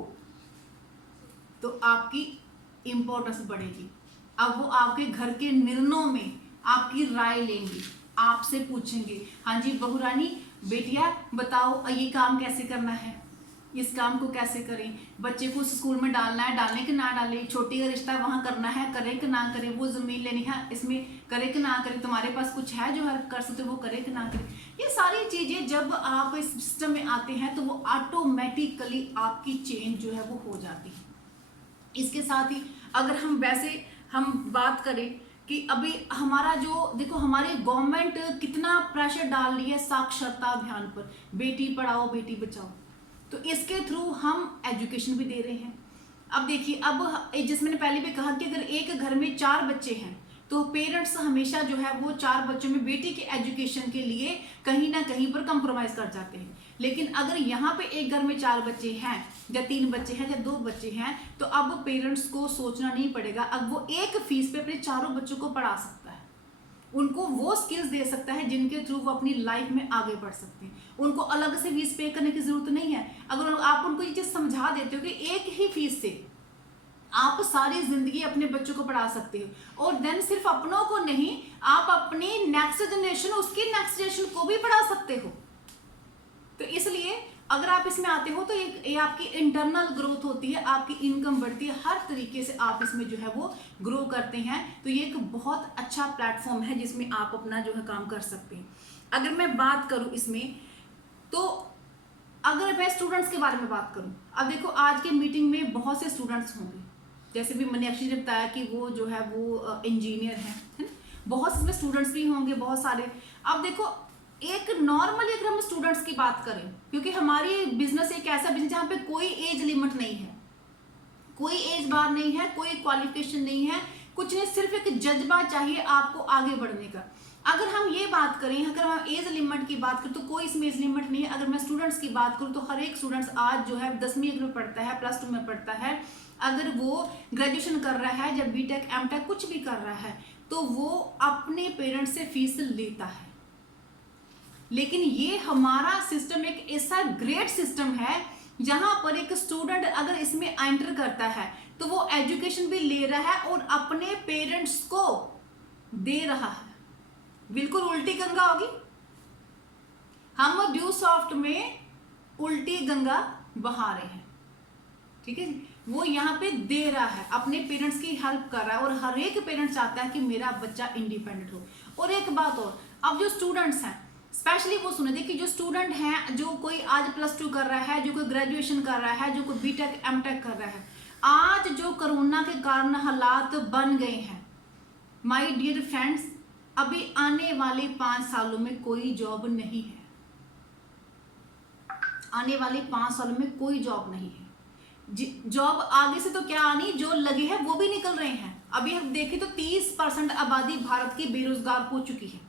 तो आपकी इम्पोर्टेंस बढ़ेगी। अब वो आपके घर के निर्णयों में आपकी राय लेंगे, आपसे पूछेंगे, हाँ जी बहू रानी, बेटिया बताओ ये काम कैसे करना है, इस काम को कैसे करें, बच्चे को स्कूल में डालना है, डालने के ना डालें, छोटी का रिश्ता वहाँ करना है, करें कि ना करें, वो ज़मीन लेनी है, इसमें करें कि ना करें, तुम्हारे पास कुछ है जो है कर सकते हो, वो करें कि ना करें। ये सारी चीज़ें जब आप इस सिस्टम में आते हैं तो वो ऑटोमेटिकली आपकी चेंज जो है वो हो जाती है। इसके साथ ही अगर हम बात करें कि अभी हमारा जो देखो, हमारी गवर्नमेंट कितना प्रेशर डाल रही है साक्षरता अभियान पर, बेटी पढ़ाओ बेटी बचाओ, तो इसके थ्रू हम एजुकेशन भी दे रहे हैं। अब देखिए, अब जैसे मैंने पहले भी कहा कि अगर एक घर में 4 बच्चे हैं तो पेरेंट्स हमेशा जो है वो 4 बच्चों में बेटी के एजुकेशन के लिए कहीं ना कहीं पर कंप्रोमाइज कर जाते हैं। लेकिन अगर यहाँ पे एक घर में 4 बच्चे हैं या 3 बच्चे हैं या 2 बच्चे हैं, तो अब पेरेंट्स को सोचना नहीं पड़ेगा, अब वो एक फीस पे अपने चारों बच्चों को पढ़ा सकता है, उनको वो स्किल्स दे सकता है जिनके थ्रू वो अपनी लाइफ में आगे बढ़ सकते हैं। उनको अलग से फीस पे करने की जरूरत नहीं है। अगर आप उनको ये चीज समझा देते हो कि एक ही फीस से आप सारी जिंदगी अपने बच्चों को पढ़ा सकते हो, और देन सिर्फ अपनों को नहीं, आप अपनी नेक्स्ट जनरेशन, उसकी नेक्स्ट जनरेशन को भी पढ़ा सकते हो। तो इसलिए अगर आप इसमें आते हो तो ये आपकी इंटरनल ग्रोथ होती है, आपकी इनकम बढ़ती है, हर तरीके से आप इसमें जो है वो ग्रो करते हैं। तो ये एक बहुत अच्छा प्लेटफॉर्म है जिसमें आप अपना जो है काम कर सकते हैं। अगर मैं बात करूं इसमें, तो अगर मैं स्टूडेंट्स के बारे में बात करूं, अब देखो आज के मीटिंग में बहुत से स्टूडेंट्स होंगे, जैसे भी मीनाक्षी ने बताया कि वो जो है वो इंजीनियर है ना, बहुत से स्टूडेंट्स भी होंगे बहुत सारे। अब देखो, एक नॉर्मली अगर हम स्टूडेंट्स की बात करें, क्योंकि हमारी बिजनेस एक ऐसा बिजनेस जहाँ पे कोई एज लिमिट नहीं है, कोई एज बार नहीं है, कोई क्वालिफिकेशन नहीं है, कुछ नहीं, सिर्फ एक जज्बा चाहिए आपको आगे बढ़ने का। अगर हम ये बात करें, अगर हम एज लिमिट की बात करें तो कोई इसमें एज लिमिट नहीं है। अगर मैं स्टूडेंट्स की बात करूँ तो हर एक स्टूडेंट्स आज जो है 10वीं अगर पढ़ता है, +2 में पढ़ता है, अगर वो ग्रेजुएशन कर रहा है या बीटेक एमटेक कुछ भी कर रहा है, तो वो अपने पेरेंट्स से फीस लेता है। लेकिन ये हमारा सिस्टम एक ऐसा ग्रेट सिस्टम है जहां पर एक स्टूडेंट अगर इसमें एंटर करता है तो वो एजुकेशन भी ले रहा है और अपने पेरेंट्स को दे रहा है। बिल्कुल उल्टी गंगा होगी, हम ड्यू सॉफ्ट में उल्टी गंगा बहा रहे हैं। ठीक है जी, वो यहाँ पे दे रहा है, अपने पेरेंट्स की हेल्प कर रहा है, और हर एक पेरेंट्स चाहता है कि मेरा बच्चा इंडिपेंडेंट हो। और एक बात और, अब जो स्टूडेंट्स हैं स्पेशली वो सुने थे कि जो स्टूडेंट हैं, जो कोई आज +2 कर रहा है, जो कोई ग्रेजुएशन कर रहा है, जो कोई बीटेक एमटेक कर रहा है, आज जो कोरोना के कारण हालात बन गए हैं, माय डियर फ्रेंड्स, अभी आने वाले 5 सालों में कोई जॉब नहीं है, आने वाले 5 सालों में कोई जॉब नहीं है। जॉब आगे से तो क्या आनी, जो लगे हैं वो भी निकल रहे हैं। अभी हम देखें तो 30% आबादी भारत की बेरोजगार हो चुकी है,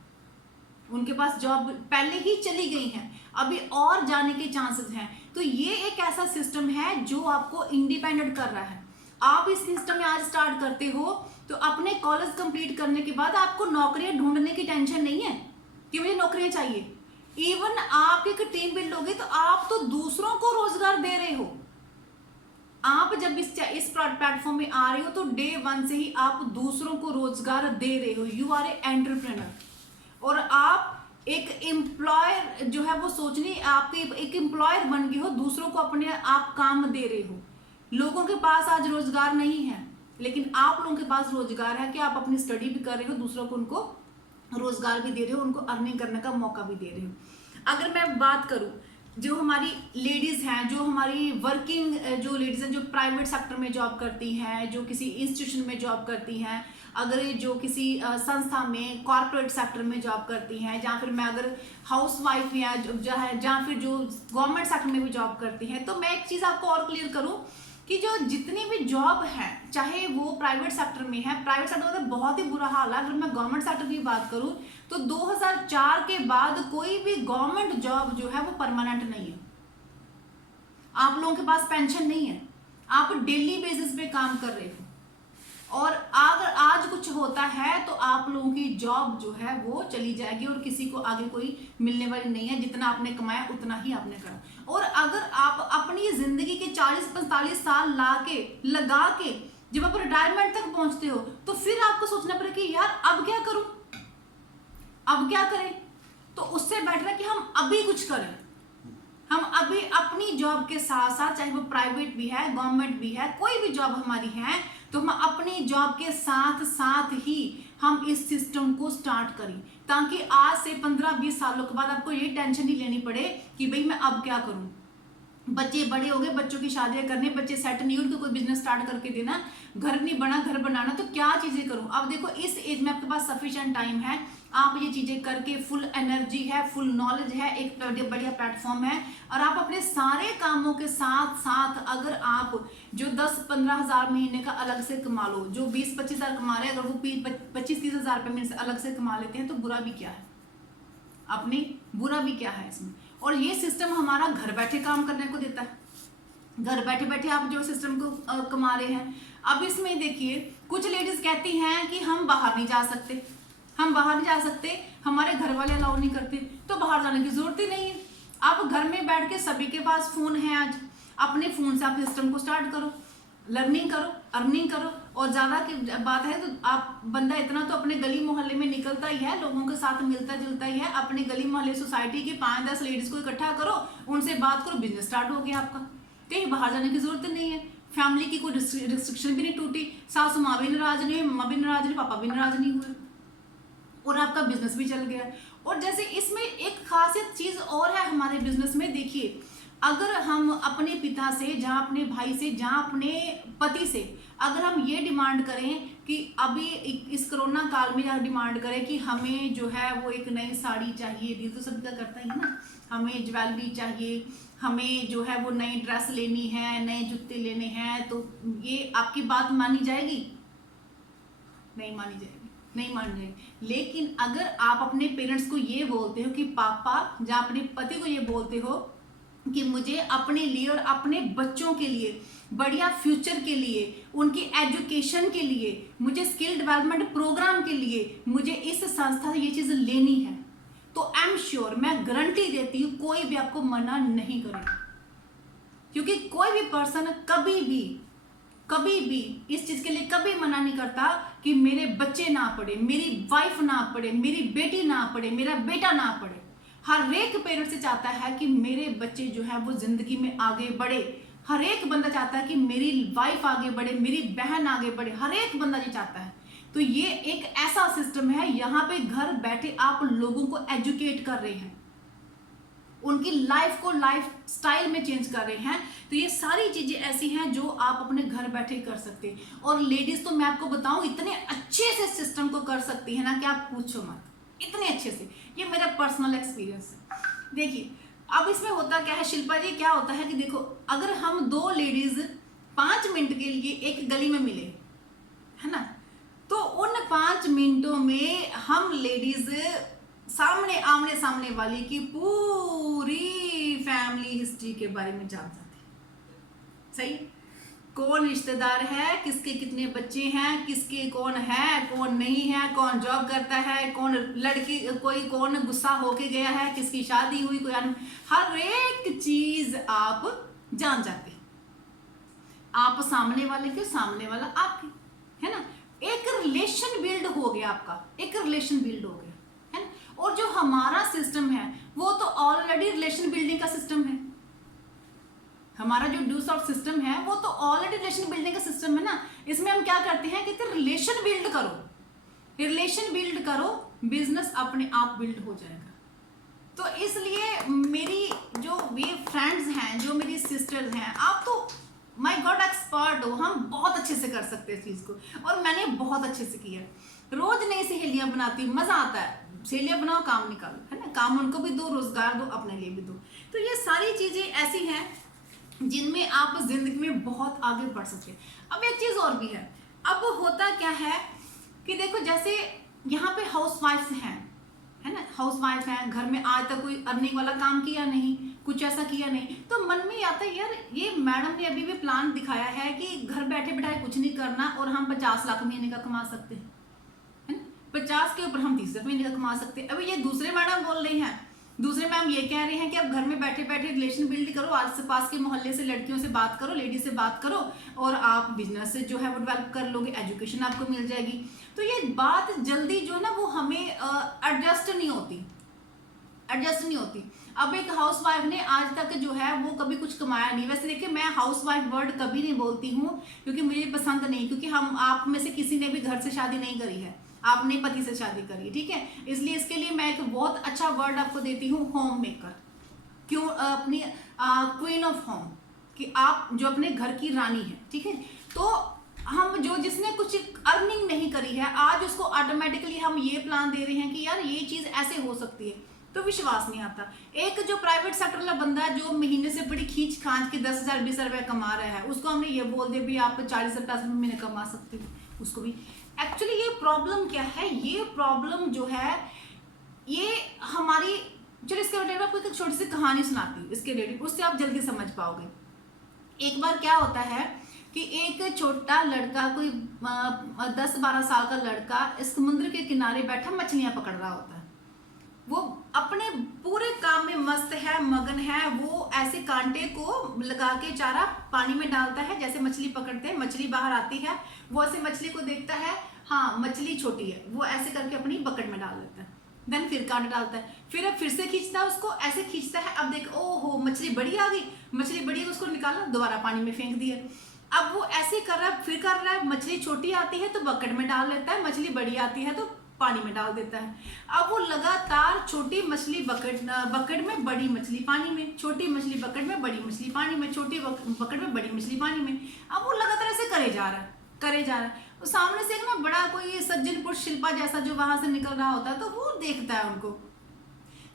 उनके पास जॉब पहले ही चली गई है, अभी और जाने के चांसेस हैं। तो ये एक ऐसा सिस्टम है जो आपको इंडिपेंडेंट कर रहा है। आप इस सिस्टम में आज स्टार्ट करते हो तो अपने कॉलेज कंप्लीट करने के बाद आपको नौकरियां ढूंढने की टेंशन नहीं है कि मुझे नौकरियां चाहिए। इवन आप एक टीम बिल्ड होगी तो आप तो दूसरों को रोजगार दे रहे हो। आप जब इस प्लेटफॉर्म में आ रहे हो तो डे 1 से ही आप दूसरों को रोजगार दे रहे हो। यू आर ए एंटरप्रेन्योर, और आप एक एम्प्लॉयर जो है वो सोचनी, आपके एक एम्प्लॉयर बन गए हो, दूसरों को अपने आप काम दे रहे हो। लोगों के पास आज रोजगार नहीं है, लेकिन आप लोगों के पास रोजगार है कि आप अपनी स्टडी भी कर रहे हो, दूसरों को उनको रोजगार भी दे रहे हो, उनको अर्निंग करने का मौका भी दे रहे हो। अगर मैं बात करूं, जो हमारी लेडीज हैं, जो हमारी वर्किंग जो लेडीज हैं, जो प्राइवेट सेक्टर में जॉब करती हैं, जो किसी इंस्टीट्यूशन में जॉब करती हैं, अगर जो किसी संस्था में कॉर्पोरेट सेक्टर में जॉब करती हैं, या फिर मैं अगर हाउस वाइफ या जो है, या फिर जो गवर्नमेंट सेक्टर में भी जॉब करती हैं, तो मैं एक चीज़ आपको और क्लियर करूं कि जो जितनी भी जॉब है, चाहे वो प्राइवेट सेक्टर में है, प्राइवेट सेक्टर में बहुत ही बुरा हाल है। अगर मैं गवर्नमेंट सेक्टर की बात करूं तो 2004 के बाद कोई भी गवर्नमेंट जॉब जो है वो परमानेंट नहीं है। आप लोगों के पास पेंशन नहीं है, आप डेली बेसिस पे काम कर रहे हो, और अगर आज कुछ होता है तो आप लोगों की जॉब जो है वो चली जाएगी, और किसी को आगे कोई मिलने वाली नहीं है। जितना आपने कमाया उतना ही आपने करा। और अगर आप अपनी जिंदगी के 40-45 साल लगा के जब आप रिटायरमेंट तक पहुंचते हो, तो फिर आपको सोचना पड़ेगा कि यार अब क्या करूं, अब क्या करें। तो उससे बेटर है कि हम अभी कुछ करें। हम अभी अपनी जॉब के साथ साथ, चाहे वो प्राइवेट भी है, गवर्नमेंट भी है, कोई भी जॉब हमारी है, तो हम अपनी जॉब के साथ साथ ही हम इस सिस्टम को स्टार्ट करें, ताकि आज से 15-20 सालों के बाद आपको ये टेंशन नहीं लेनी पड़े कि भाई मैं अब क्या करूं। बच्चे बड़े हो गए, बच्चों की शादियां करनी, बच्चे सेट नहीं, उनको कोई बिजनेस स्टार्ट करके देना, घर नहीं बना, घर बनाना, तो क्या चीजें करूं। अब देखो इस एज में आपके पास सफिशिएंट टाइम है, आप ये चीजें करके, फुल एनर्जी है, फुल नॉलेज है, एक बढ़िया प्लेटफॉर्म है, और आप अपने सारे कामों के साथ साथ अगर आप जो 10-15 हज़ार महीने का अलग से कमा लो, जो 20-25 हज़ार कमा रहे हैं, अगर वो 25-30 हज़ार रुपये महीने से अलग से कमा लेते हैं, तो बुरा भी क्या है, अपनी बुरा भी क्या है इसमें। और ये सिस्टम हमारा घर बैठे काम करने को देता है, घर बैठे बैठे आप जो सिस्टम को कमा रहे हैं। अब इसमें देखिए, कुछ लेडीज कहती हैं कि हम बाहर नहीं जा सकते, हम बाहर नहीं जा सकते, हमारे घर वाले अलाउ नहीं करते, तो बाहर जाने की जरूरत ही नहीं है। आप घर में बैठ के, सभी के पास फोन है आज, अपने फोन से आप सिस्टम को स्टार्ट करो, लर्निंग करो, अर्निंग करो। और ज्यादा की बात है तो आप बंदा इतना तो अपने गली मोहल्ले में निकलता ही है, लोगों के साथ मिलता जुलता ही है। अपने गली मोहल्ले सोसाइटी की 5-10 लेडीज को इकट्ठा करो, उनसे बात करो, बिजनेस स्टार्ट हो गया आपका। कहीं बाहर जाने की जरूरत नहीं है, फैमिली की कोई रिस्ट्रिक्शन भी नहीं टूटी, सासू माँ भी नाराज नहीं, मम्मा भी नाराज नहीं, पापा भी नाराज नहीं हुए, और आपका बिजनेस भी चल गया। और जैसे इसमें एक खासियत चीज और है हमारे बिजनेस में, देखिए अगर हम अपने पिता से, जहाँ अपने भाई से, जहाँ अपने पति से अगर हम ये डिमांड करें कि अभी इस कोरोना काल में यहाँ डिमांड करें कि हमें जो है वो एक नई साड़ी चाहिए, दिल तो सबका करता ही है ना, हमें ज्वेलरी चाहिए, हमें जो है वो नई ड्रेस लेनी है, नए जूते लेने हैं, तो ये आपकी बात मानी जाएगी? नहीं मानी जाएगी, नहीं मान रहे। लेकिन अगर आप अपने पेरेंट्स को ये बोलते हो कि पापा, या अपने पति को ये बोलते हो कि मुझे अपने लिए और अपने बच्चों के लिए, बढ़िया फ्यूचर के लिए, उनकी एजुकेशन के लिए, मुझे स्किल डेवलपमेंट प्रोग्राम के लिए मुझे इस संस्था से ये चीज लेनी है, तो आई एम श्योर, मैं गारंटी देती हूँ, कोई भी आपको मना नहीं करेगा। क्योंकि कोई भी पर्सन कभी भी इस चीज के लिए कभी मना नहीं करता कि मेरे बच्चे ना पढ़े, मेरी वाइफ ना पढ़े, मेरी बेटी ना पढ़े, मेरा बेटा ना पढ़े। हर एक पेरेंट से चाहता है कि मेरे बच्चे जो है वो जिंदगी में आगे बढ़े, हर एक बंदा चाहता है कि मेरी वाइफ आगे बढ़े, मेरी बहन आगे बढ़े, हर एक बंदा ये चाहता है। तो ये एक ऐसा सिस्टम है, यहाँ पे घर बैठे आप लोगों को एजुकेट कर रहे हैं, उनकी लाइफ को लाइफ स्टाइल में चेंज कर रहे हैं। तो ये सारी चीजें ऐसी हैं जो आप अपने घर बैठे कर सकते हैं। और लेडीज तो मैं आपको बताऊं इतने अच्छे से सिस्टम को कर सकती है ना कि आप पूछो मत, इतने अच्छे से। ये मेरा पर्सनल एक्सपीरियंस है। देखिए अब इसमें होता क्या है शिल्पा जी, क्या होता है कि देखो अगर हम दो लेडीज 5 मिनट के लिए एक गली में मिले, है ना, तो उन 5 मिनटों में हम लेडीज सामने आमने सामने वाली की पूरी फैमिली हिस्ट्री के बारे में जान सकते। सही, कौन रिश्तेदार है, किसके कितने बच्चे हैं, किसके कौन है कौन नहीं है, कौन जॉब करता है, कौन लड़की, कोई कौन गुस्सा होके गया है, किसकी शादी हुई, कोई हर एक चीज आप जान जाते। आप सामने वाले के, सामने वाला आपके, है ना। एक रिलेशन बिल्ड हो गया, आपका एक रिलेशन बिल्ड हो गया, है ना। और जो हमारा सिस्टम है वो तो ऑलरेडी रिलेशन बिल्डिंग का सिस्टम है। हमारा जो डू सॉफ्ट सिस्टम है वो तो ऑलरेडी रिलेशन बिल्डिंग का सिस्टम है ना। इसमें हम क्या करते हैं कि रिलेशन बिल्ड करो, रिलेशन बिल्ड करो, बिजनेस अपने आप बिल्ड हो जाएगा। तो इसलिए मेरी जो ये फ्रेंड्स हैं, जो मेरी सिस्टर्स हैं, आप तो माय गॉड एक्सपर्ट हो, हम बहुत अच्छे से कर सकते हैं इस चीज़ को, और मैंने बहुत अच्छे से किया। रोज नई सहेलियां बनाती हूँ, मजा आता है। सहेलियां बनाओ, काम निकालो, है ना, काम उनको भी दो, रोजगार दो, अपने लिए भी दो। तो ये सारी चीजें ऐसी हैं जिनमें आप जिंदगी में बहुत आगे बढ़ सकते हैं। अब एक चीज और भी है, अब होता क्या है कि देखो जैसे यहाँ पे हाउस वाइफ्स हैं, है ना, हाउस वाइफ हैं, घर में आज तक कोई अर्निंग वाला काम किया नहीं, कुछ ऐसा किया नहीं, तो मन में आता है यार ये मैडम ने अभी भी प्लान दिखाया है कि घर बैठे बैठाए कुछ नहीं करना और हम 50 लाख महीने का कमा सकते हैं, है ना, 50 के ऊपर हम 30 लाख महीने का कमा सकते हैं। अभी ये दूसरे मैडम बोल रही हैं, दूसरे मैम ये कह रहे हैं कि अब घर में बैठे बैठे रिलेशन बिल्ड करो, आस पास के मोहल्ले से लड़कियों से बात करो, लेडीज से बात करो, और आप बिजनेस जो है वो डेवलप कर लोगे, एजुकेशन आपको मिल जाएगी। तो ये बात जल्दी जो है ना वो हमें एडजस्ट नहीं होती। अब एक हाउस वाइफ ने आज तक जो है वो कभी कुछ कमाया नहीं। वैसे देखिए मैं हाउस वाइफ वर्ड कभी नहीं बोलती हूँ क्योंकि मुझे पसंद नहीं, क्योंकि हम आप में से किसी ने भी घर से शादी नहीं करी है, आपने पति से शादी करी है, ठीक है। इसलिए इसके लिए मैं एक बहुत अच्छा वर्ड आपको देती हूँ, होम मेकर। क्यों, अपनी क्वीन ऑफ होम, कि आप जो अपने घर की रानी है, ठीक है। तो हम जो जिसने कुछ अर्निंग नहीं करी है, आज उसको ऑटोमेटिकली हम ये प्लान दे रहे हैं कि यार ये चीज ऐसे हो सकती है, तो विश्वास नहीं आता। एक जो प्राइवेट सेक्टर वाला बंदा है जो महीने से बड़ी खींच खांच के 10,000 20,000 रुपया कमा रहा है, उसको हमने ये बोल दिया भी आप 40 से 50 महीने कमा सकते हो, उसको भी एक्चुअली ये प्रॉब्लम क्या है, ये प्रॉब्लम जो है ये हमारी, चलो इसके रिलेटेड आपको एक छोटी सी कहानी सुनाती हूँ इसके रिलेटेड, उससे आप जल्दी समझ पाओगे। एक बार क्या होता है कि एक छोटा लड़का, कोई 10-12 साल का लड़का इस समुद्र के किनारे बैठा मछलियां पकड़ रहा होता है। वो अपने पूरे काम में मस्त है, मगन है। वो ऐसे कांटे को लगा के चारा पानी में डालता है, जैसे मछली पकड़ते हैं, मछली बाहर आती है, वो ऐसे मछली को देखता है, हाँ मछली छोटी है, वो ऐसे करके अपनी बकेट में डाल देता है। देन फिर कांटा डालता है, फिर से खींचता है उसको, ऐसे खींचता है, अब देख ओहो मछली बड़ी आ गई, मछली बड़ी, उसको निकाला, दोबारा पानी में फेंक दिया। अब वो ऐसे कर रहा है, फिर कर रहा है, मछली छोटी आती है तो बकेट में डाल लेता है, मछली बड़ी आती है तो पानी में डाल देता है। अब वो लगातार छोटी मछली बकेट में, बड़ी मछली पानी में, छोटी मछली बकेट में, बड़ी मछली पानी में, छोटी बकेट में, बड़ी मछली पानी में। अब वो लगातार ऐसे करे जा रहा है। वो सामने से एक ना बड़ा कोई सज्जन पुरुष शिल्पा जैसा जो वहां से निकल रहा होता है, तो वो देखता है उनको,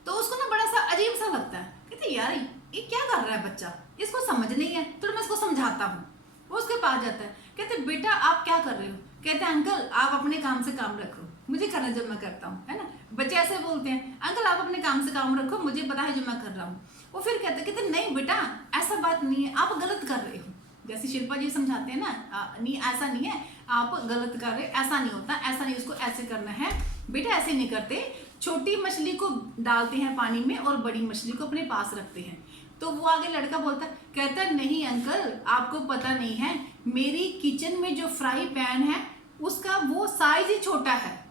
तो उसको ना बड़ा सा अजीब सा लगता है, कहते यार ये क्या कर रहा है बच्चा, इसको समझ नहीं है, तो मैं इसको समझाता हूँ। वो उसके पास जाता है, कहते बेटा आप क्या कर रहे हो, कहते अंकल आप अपने काम से काम रखो, मुझे करना जब मैं करता हूँ, है ना। बच्चे ऐसे बोलते हैं, अंकल आप अपने काम से काम रखो, मुझे पता है जो मैं कर रहा हूँ। वो फिर कहते नहीं बेटा ऐसा बात नहीं है, आप गलत कर रहे हो। जैसे शिल्पा जी समझाते हैं ना, नहीं ऐसा नहीं है, आप गलत कर रहे, ऐसा नहीं होता, ऐसा नहीं, उसको ऐसे करना है बेटा, ऐसे नहीं करते। छोटी मछली को डालते हैं पानी में और बड़ी मछली को अपने पास रखते हैं। तो वो आगे लड़का बोलता, कहता नहीं अंकल आपको पता नहीं है, मेरी किचन में जो फ्राई पैन है उसका वो साइज ही छोटा है,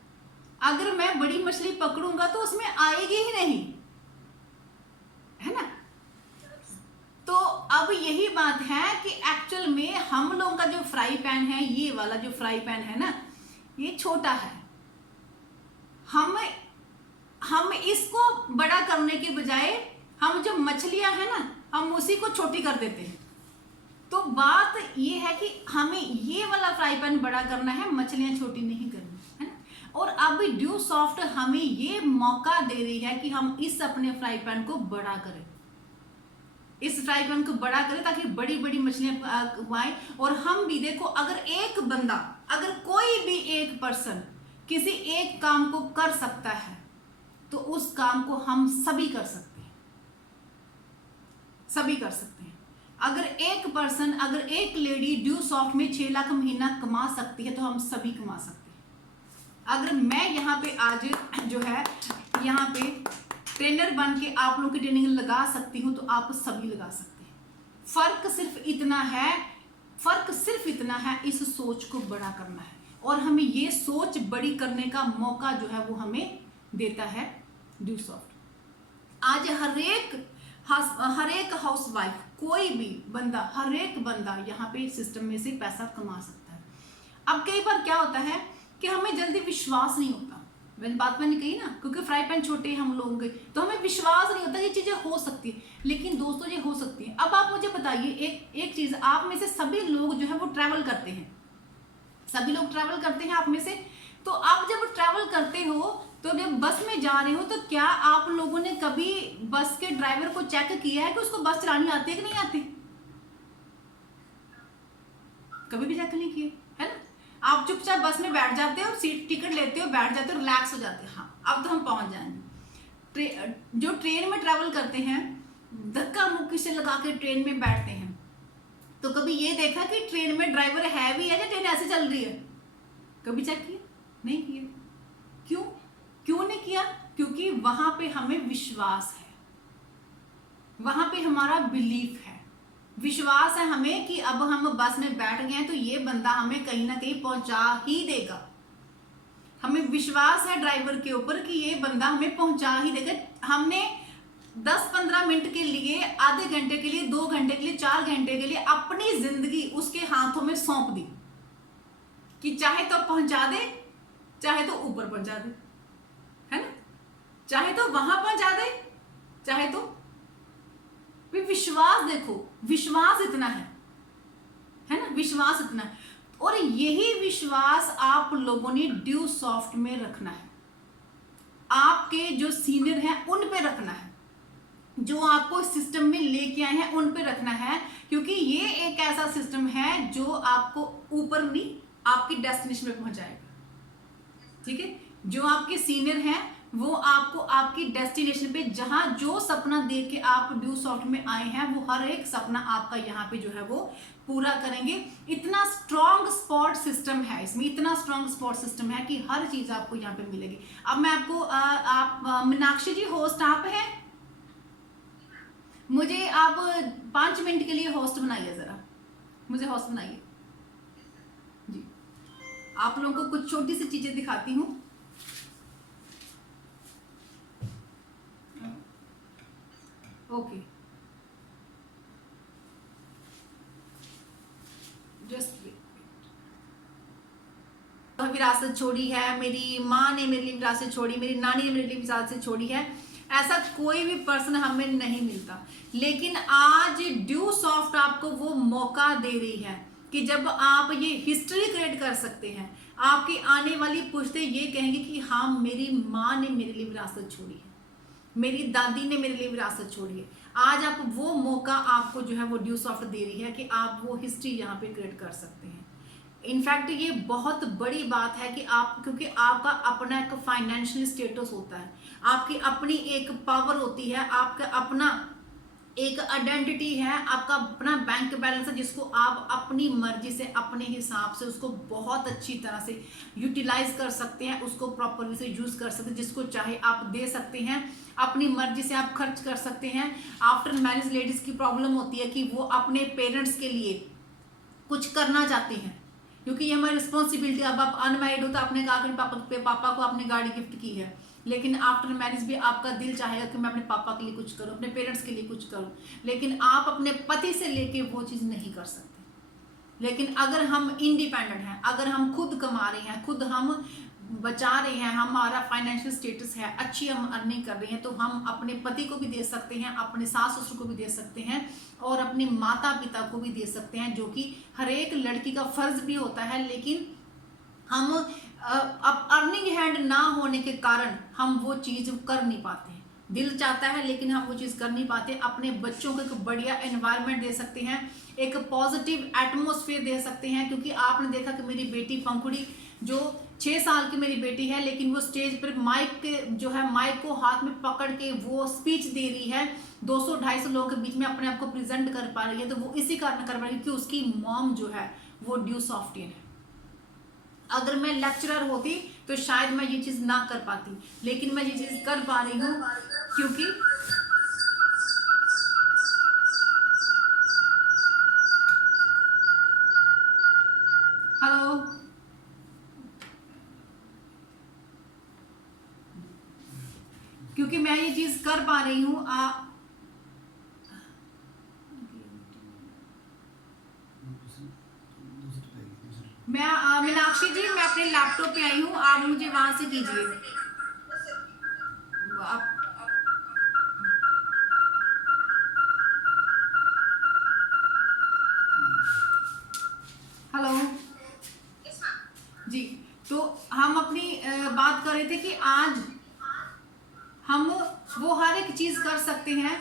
अगर मैं बड़ी मछली पकड़ूंगा तो उसमें आएगी ही नहीं, है ना। तो अब यही बात है कि एक्चुअल में हम लोगों का जो फ्राई पैन है, ये वाला जो फ्राई पैन है ना, ये छोटा है। हम इसको बड़ा करने के बजाय हम जो मछलियां है ना, हम उसी को छोटी कर देते हैं। तो बात ये है कि हमें ये वाला फ्राई पैन बड़ा करना है, मछलियां छोटी नहीं करनी है ना। और अब ड्यू सॉफ्ट हमें ये मौका दे रही है कि हम इस अपने फ्राई पैन को बड़ा करें, इस फ्राई पैन को बड़ा करें ताकि बड़ी बड़ी मछलियां आए। और हम भी देखो, अगर एक बंदा, अगर कोई भी एक पर्सन किसी एक काम को कर सकता है तो उस काम को हम सभी कर सकते हैं, सभी कर सकते हैं। अगर एक पर्सन, अगर एक लेडी ड्यू सॉफ्ट में 6 लाख महीना कमा सकती है तो हम सभी कमा सकते हैं। अगर मैं यहाँ पे आज जो है यहाँ पे ट्रेनर बन के आप लोगों की ट्रेनिंग लगा सकती हूँ तो आप सभी लगा सकते हैं। फर्क सिर्फ इतना है, फर्क सिर्फ इतना है, इस सोच को बड़ा करना है। और हमें ये सोच बड़ी करने का मौका जो है वो हमें देता है ड्यू सॉफ्ट। आज हर एक हाउसवाइफ, कोई भी बंदा, हर एक बंदा यहाँ पे सिस्टम में से पैसा कमा सकता है। अब कई बार क्या होता है कि हमें जल्दी विश्वास नहीं होता, बात मैंने कही ना, क्योंकि फ्राई पैन छोटे हैं हम लोगों के, तो हमें विश्वास नहीं होता ये चीजें हो सकती है। लेकिन दोस्तों ये हो सकती है। अब आप मुझे बताइए एक चीज, आप में से सभी लोग जो है वो ट्रैवल करते हैं, सभी लोग ट्रैवल करते हैं आप में से। तो आप जब ट्रैवल करते हो तो जब बस में जा रहे हो तो क्या आप लोगों ने कभी बस के ड्राइवर को चेक किया है कि उसको बस चलानी आती है कि नहीं आती? कभी भी चेक नहीं किए, है ना। आप चुपचाप बस में बैठ जाते हो, सीट टिकट लेते हो, बैठ जाते हो, रिलैक्स हो जाते हो, हाँ अब तो हम पहुंच जाएंगे। जो ट्रेन में ट्रैवल करते हैं, धक्का मुक्की से लगा के ट्रेन में बैठते हैं, तो कभी ये देखा कि ट्रेन में ड्राइवर है भी है या ट्रेन ऐसे चल रही है? कभी चेक किया? नहीं किया। क्यों नहीं किया? क्योंकि वहां पे हमें विश्वास है, वहां पे हमारा बिलीफ है, विश्वास है हमें कि अब हम बस में बैठ गए हैं तो ये बंदा हमें कहीं ना कहीं पहुंचा ही देगा। हमें विश्वास है ड्राइवर के ऊपर कि ये बंदा हमें पहुंचा ही देगा। हमने 10-15 मिनट के लिए, आधे घंटे के लिए, 2 घंटे के लिए, 4 घंटे के लिए अपनी जिंदगी उसके हाथों में सौंप दी कि चाहे तो पहुंचा दे, चाहे तो ऊपर पहुंचा दे, है ना, चाहे तो वहां पहुंचा दे, चाहे तो विश्वास, देखो विश्वास इतना है ना, विश्वास इतना है। और यही विश्वास आप लोगों ने ड्यू सॉफ्ट में रखना है, आपके जो सीनियर हैं उन पे रखना है, जो आपको सिस्टम में लेके आए हैं उन पे रखना है। क्योंकि ये एक ऐसा सिस्टम है जो आपको ऊपर नहीं, आपकी डेस्टिनेशन में पहुंचाएगा। ठीक है, जो आपके सीनियर हैं वो आपको आपकी डेस्टिनेशन पे, जहां जो सपना देख के आप ड्यू सॉफ्ट में आए हैं, वो हर एक सपना आपका यहाँ पे जो है वो पूरा करेंगे। इतना स्ट्रॉन्ग सपोर्ट सिस्टम है इसमें, इतना स्ट्रॉन्ग सपोर्ट सिस्टम है कि हर चीज आपको यहाँ पे मिलेगी। अब मैं आपको आप मीनाक्षी जी होस्ट आप हैं, मुझे आप 5 मिनट के लिए होस्ट बनाइए, जरा मुझे होस्ट बनाइए जी। आप लोगों को कुछ छोटी सी चीजें दिखाती हूँ। ओके, जस्ट विरासत छोड़ी है, मेरी माँ ने मेरे लिए विरासत छोड़ी, मेरी नानी ने मेरे लिए विरासत छोड़ी है, ऐसा कोई भी पर्सन हमें नहीं मिलता। लेकिन आज ड्यू सॉफ्ट आपको वो मौका दे रही है कि जब आप ये हिस्ट्री क्रिएट कर सकते हैं, आपकी आने वाली पुश्तें ये कहेंगे कि हाँ मेरी माँ ने मेरे लिए विरासत छोड़ी है, मेरी दादी ने मेरे लिए विरासत छोड़ी है। आज आप वो मौका आपको जो है वो ड्यू सॉफ्ट दे रही है कि आप वो हिस्ट्री यहाँ पे क्रिएट कर सकते हैं। इनफैक्ट ये बहुत बड़ी बात है कि आप, क्योंकि आपका अपना एक फाइनेंशियल स्टेटस होता है, आपकी अपनी एक पावर होती है, आपका अपना एक आइडेंटिटी है, आपका अपना बैंक बैलेंस है, जिसको आप अपनी मर्जी से, अपने हिसाब से उसको बहुत अच्छी तरह से यूटिलाइज कर सकते हैं, उसको प्रॉपर वे से यूज कर सकते हैं, जिसको चाहे आप दे सकते हैं, अपनी मर्जी से आप खर्च कर सकते हैं। आफ्टर मैरिज लेडीज की प्रॉब्लम होती है कि वो अपने पेरेंट्स के लिए कुछ करना चाहती हैं, क्योंकि ये हमारी रिस्पॉन्सिबिलिटी। अब आप अनमैरिड हो तो आपने कहा कि पापा को आपने गाड़ी गिफ्ट की है, लेकिन आफ्टर मैरिज भी आपका दिल चाहेगा कि मैं अपने पापा के लिए कुछ करूं, अपने पेरेंट्स के लिए कुछ करूं, लेकिन आप अपने पति से लेके वो चीज़ नहीं कर सकते। लेकिन अगर हम इंडिपेंडेंट हैं, अगर हम खुद कमा रहे हैं, खुद हम बचा रहे हैं, हमारा फाइनेंशियल स्टेटस है, अच्छी हम अर्निंग कर रहे हैं, तो हम अपने पति को भी दे सकते हैं, अपने सास ससुर को भी दे सकते हैं और अपने माता पिता को भी दे सकते हैं, जो कि हर एक लड़की का फर्ज भी होता है। लेकिन हम अब अर्निंग हैंड ना होने के कारण हम वो चीज़ कर नहीं पाते हैं। दिल चाहता है लेकिन हम वो चीज़ कर नहीं पाते। अपने बच्चों को एक बढ़िया एनवायरनमेंट दे सकते हैं, एक पॉजिटिव एटमोसफियर दे सकते हैं। क्योंकि आपने देखा कि मेरी बेटी पंखुड़ी जो 6 साल की मेरी बेटी है, लेकिन वो स्टेज पर माइक जो है, माइक को हाथ में पकड़ के वो स्पीच दे रही है 200-250 लोगों के बीच में, अपने आप को प्रेजेंट कर पा रही है। तो वो इसी कारण कर पा रही है क्योंकि उसकी मॉम जो है वो ड्यू सॉफ्टवेयर है। अगर मैं लेक्चरर होती तो शायद मैं ये चीज़ ना कर पाती, लेकिन मैं ये चीज़ कर पा रही हूँ क्योंकि हेलो, क्योंकि मैं ये चीज़ कर पा रही हूँ। मैं मीनाक्षी जी, मैं अपने लैपटॉप पे आई हूँ, आप मुझे वहां से कीजिए। आप हेलो जी, तो हम अपनी बात कर रहे थे कि आज हम वो हर एक चीज कर सकते हैं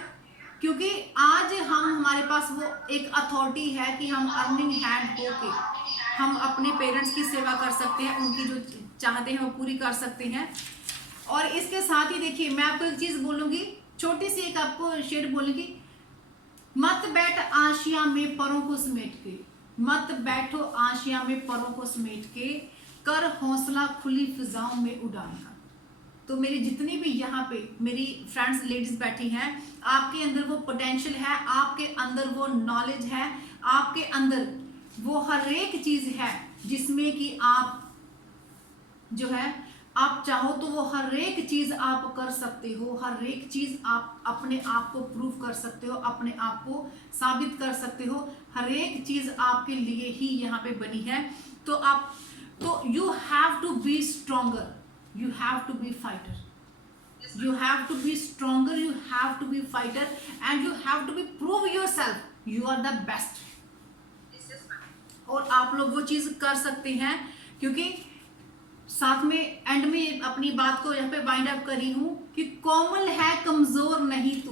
क्योंकि आज हमारे पास वो एक अथॉरिटी है कि हम अर्निंग हैंड होके हम अपने पेरेंट्स की सेवा कर सकते हैं, उनकी जो चाहते हैं वो पूरी कर सकते हैं। और इसके साथ ही देखिए, मैं आपको एक चीज बोलूंगी, छोटी सी एक आपको शेर बोलूंगी, मत बैठ आशिया में परों को समेट के, मत बैठो आशिया में परों को समेट के, कर हौसला खुली फिजाओं में उड़ान का। तो मेरी जितनी भी यहाँ पे मेरी फ्रेंड्स लेडीज बैठी हैं, आपके अंदर वो पोटेंशियल है, आपके अंदर वो नॉलेज है, आपके अंदर वो हर एक चीज है जिसमें कि आप जो है, आप चाहो तो वो हर एक चीज आप कर सकते हो, हर एक चीज आप अपने आप को प्रूव कर सकते हो, अपने आप को साबित कर सकते हो। हर एक चीज आपके लिए ही यहाँ पे बनी है। तो आप तो you have to be stronger, you have to be fighter, you have to be stronger, you have to be fighter, and you have to be prove yourself, you are the best। और आप लोग वो चीज कर सकते हैं क्योंकि साथ में एंड में अपनी बात को यहाँ पे वाइंड अप करी हूं कि कोमल है कमजोर नहीं तू,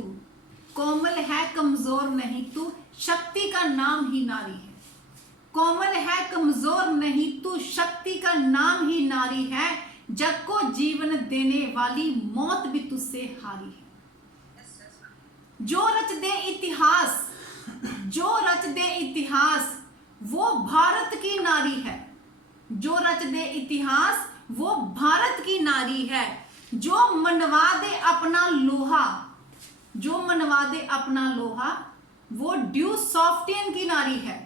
कोमल है कमजोर नहीं तू, शक्ति का नाम ही नारी है। कोमल है कमजोर नहीं तू, शक्ति का नाम ही नारी है, जग को जीवन देने वाली मौत भी तुझसे हारी है। जो रच दे इतिहास, जो रच दे इतिहास वो भारत की नारी है, जो रच दे इतिहास वो भारत की नारी है, जो मनवा दे अपना लोहा, जो मनवा दे अपना लोहा वो ड्यू सॉफ्टियन की नारी है,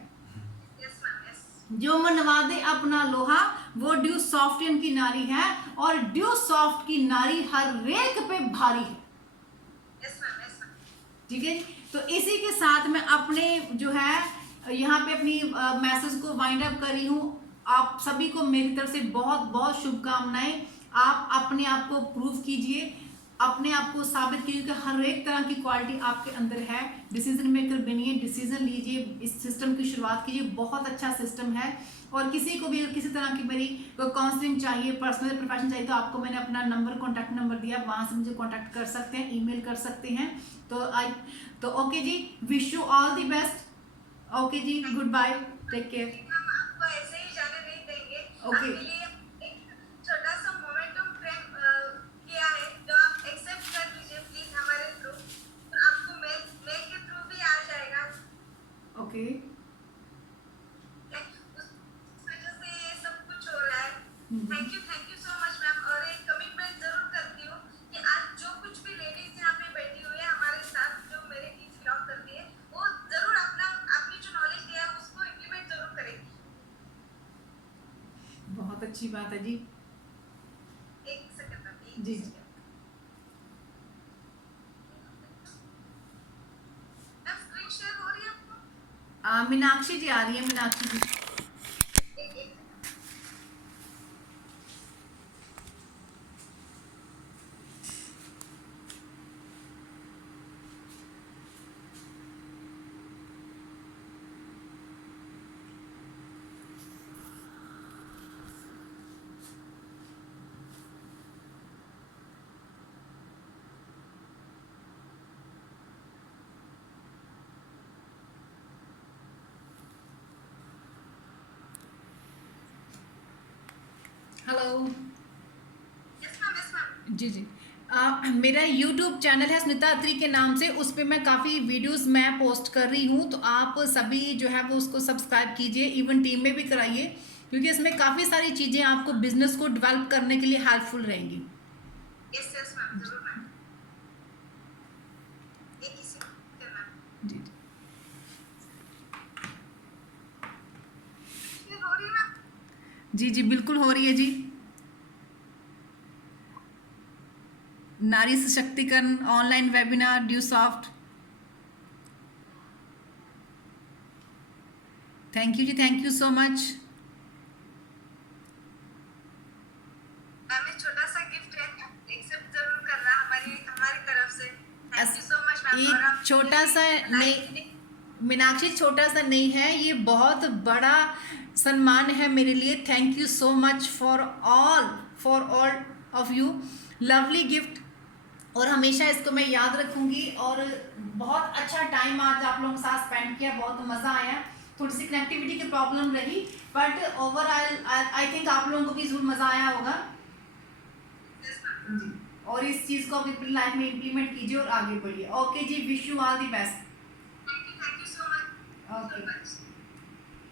जो मनवा दे अपना लोहा वो ड्यू सॉफ्टियन की नारी है, और ड्यू सॉफ्ट की नारी हर रेक पे भारी है। ठीक है, तो इसी के साथ मैं अपने जो है यहाँ पे अपनी मैसेज को वाइंड अप कर रही हूँ। आप सभी को मेरी तरफ से बहुत बहुत शुभकामनाएं। आप अपने आप को प्रूव कीजिए, अपने आप को साबित कीजिए कि हर एक तरह की क्वालिटी आपके अंदर है। डिसीजन मेकर बनिए, डिसीजन लीजिए, इस सिस्टम की शुरुआत कीजिए, बहुत अच्छा सिस्टम है। और किसी को भी किसी तरह की मेरी काउंसलिंग चाहिए, पर्सनल प्रोफेशन चाहिए, तो आपको मैंने अपना नंबर, कॉन्टैक्ट नंबर दिया, वहां से मुझे कॉन्टैक्ट कर सकते हैं, ईमेल कर सकते हैं। तो ओके जी, wish you all the best. Okay जी, गुड बाय, टेक केयर। आपको ऐसे ही जाने नहीं देंगे। ओके, एक छोटा सा मोमेंटम फ्रेम किया है जो आप एक्सेप्ट कर लीजिए प्लीज हमारे थ्रू, आपको मेल के थ्रू भी आ जाएगा। ओके, उस वजह से ये सब कुछ हो रहा है। Thank you so much ma'am. और एक कमिटमेंट जरूर करती हूँ कि आज जो कुछ भी लेडीज यहाँ पे बैठी हुई है हमारे साथ, जो मेरे टीच बिलोंग करती है, वो जरूर अपना आपकी जो नॉलेज दिया है उसको इम्प्लीमेंट जरूर करेगी। बहुत अच्छी बात है जी। एक सेकंड जी। सेकंड। मीनाक्षी जी आ रही है, मीनाक्षी जी। एक हेलो। यस मैम जी जी। मेरा यूट्यूब चैनल है स्मिता अत्री के नाम से, उस पर मैं काफ़ी वीडियोस मैं पोस्ट कर रही हूँ, तो आप सभी जो है वो उसको सब्सक्राइब कीजिए, इवन टीम में भी कराइए, क्योंकि इसमें काफ़ी सारी चीज़ें आपको बिजनेस को डेवलप करने के लिए हेल्पफुल रहेंगी। यस मैम जरूर मैम एक ही सेकंड मैम जी जी। ये हो रही है मैम जी जी बिल्कुल हो रही है जी। नारी सशक्तिकरण ऑनलाइन वेबिनार ड्यू सॉफ्ट। थैंक यू जी, thank you so much. Ma'am एक छोटा सा गिफ्ट है एक्सेप्ट जरूर करना हमारी हमारी तरफ से thank you so much ma'am और एक आप छोटा सा नहीं, मीनाक्षी छोटा सा नहीं है, ये बहुत बड़ा सम्मान है मेरे लिए। Thank you so much for all of you, lovely gift, और हमेशा इसको मैं याद रखूंगी। और बहुत अच्छा टाइम आज आप लोगों के साथ स्पेंड किया, बहुत मज़ा आया। थोड़ी सी कनेक्टिविटी की प्रॉब्लम रही, बट ओवरऑल आई थिंक आप लोगों को भी जरूर मज़ा आया होगा जी। और इस चीज़ को आप अपनी लाइफ में इम्प्लीमेंट कीजिए और आगे बढ़िए। ओके जी, wish you all the best. Thank you so okay. Much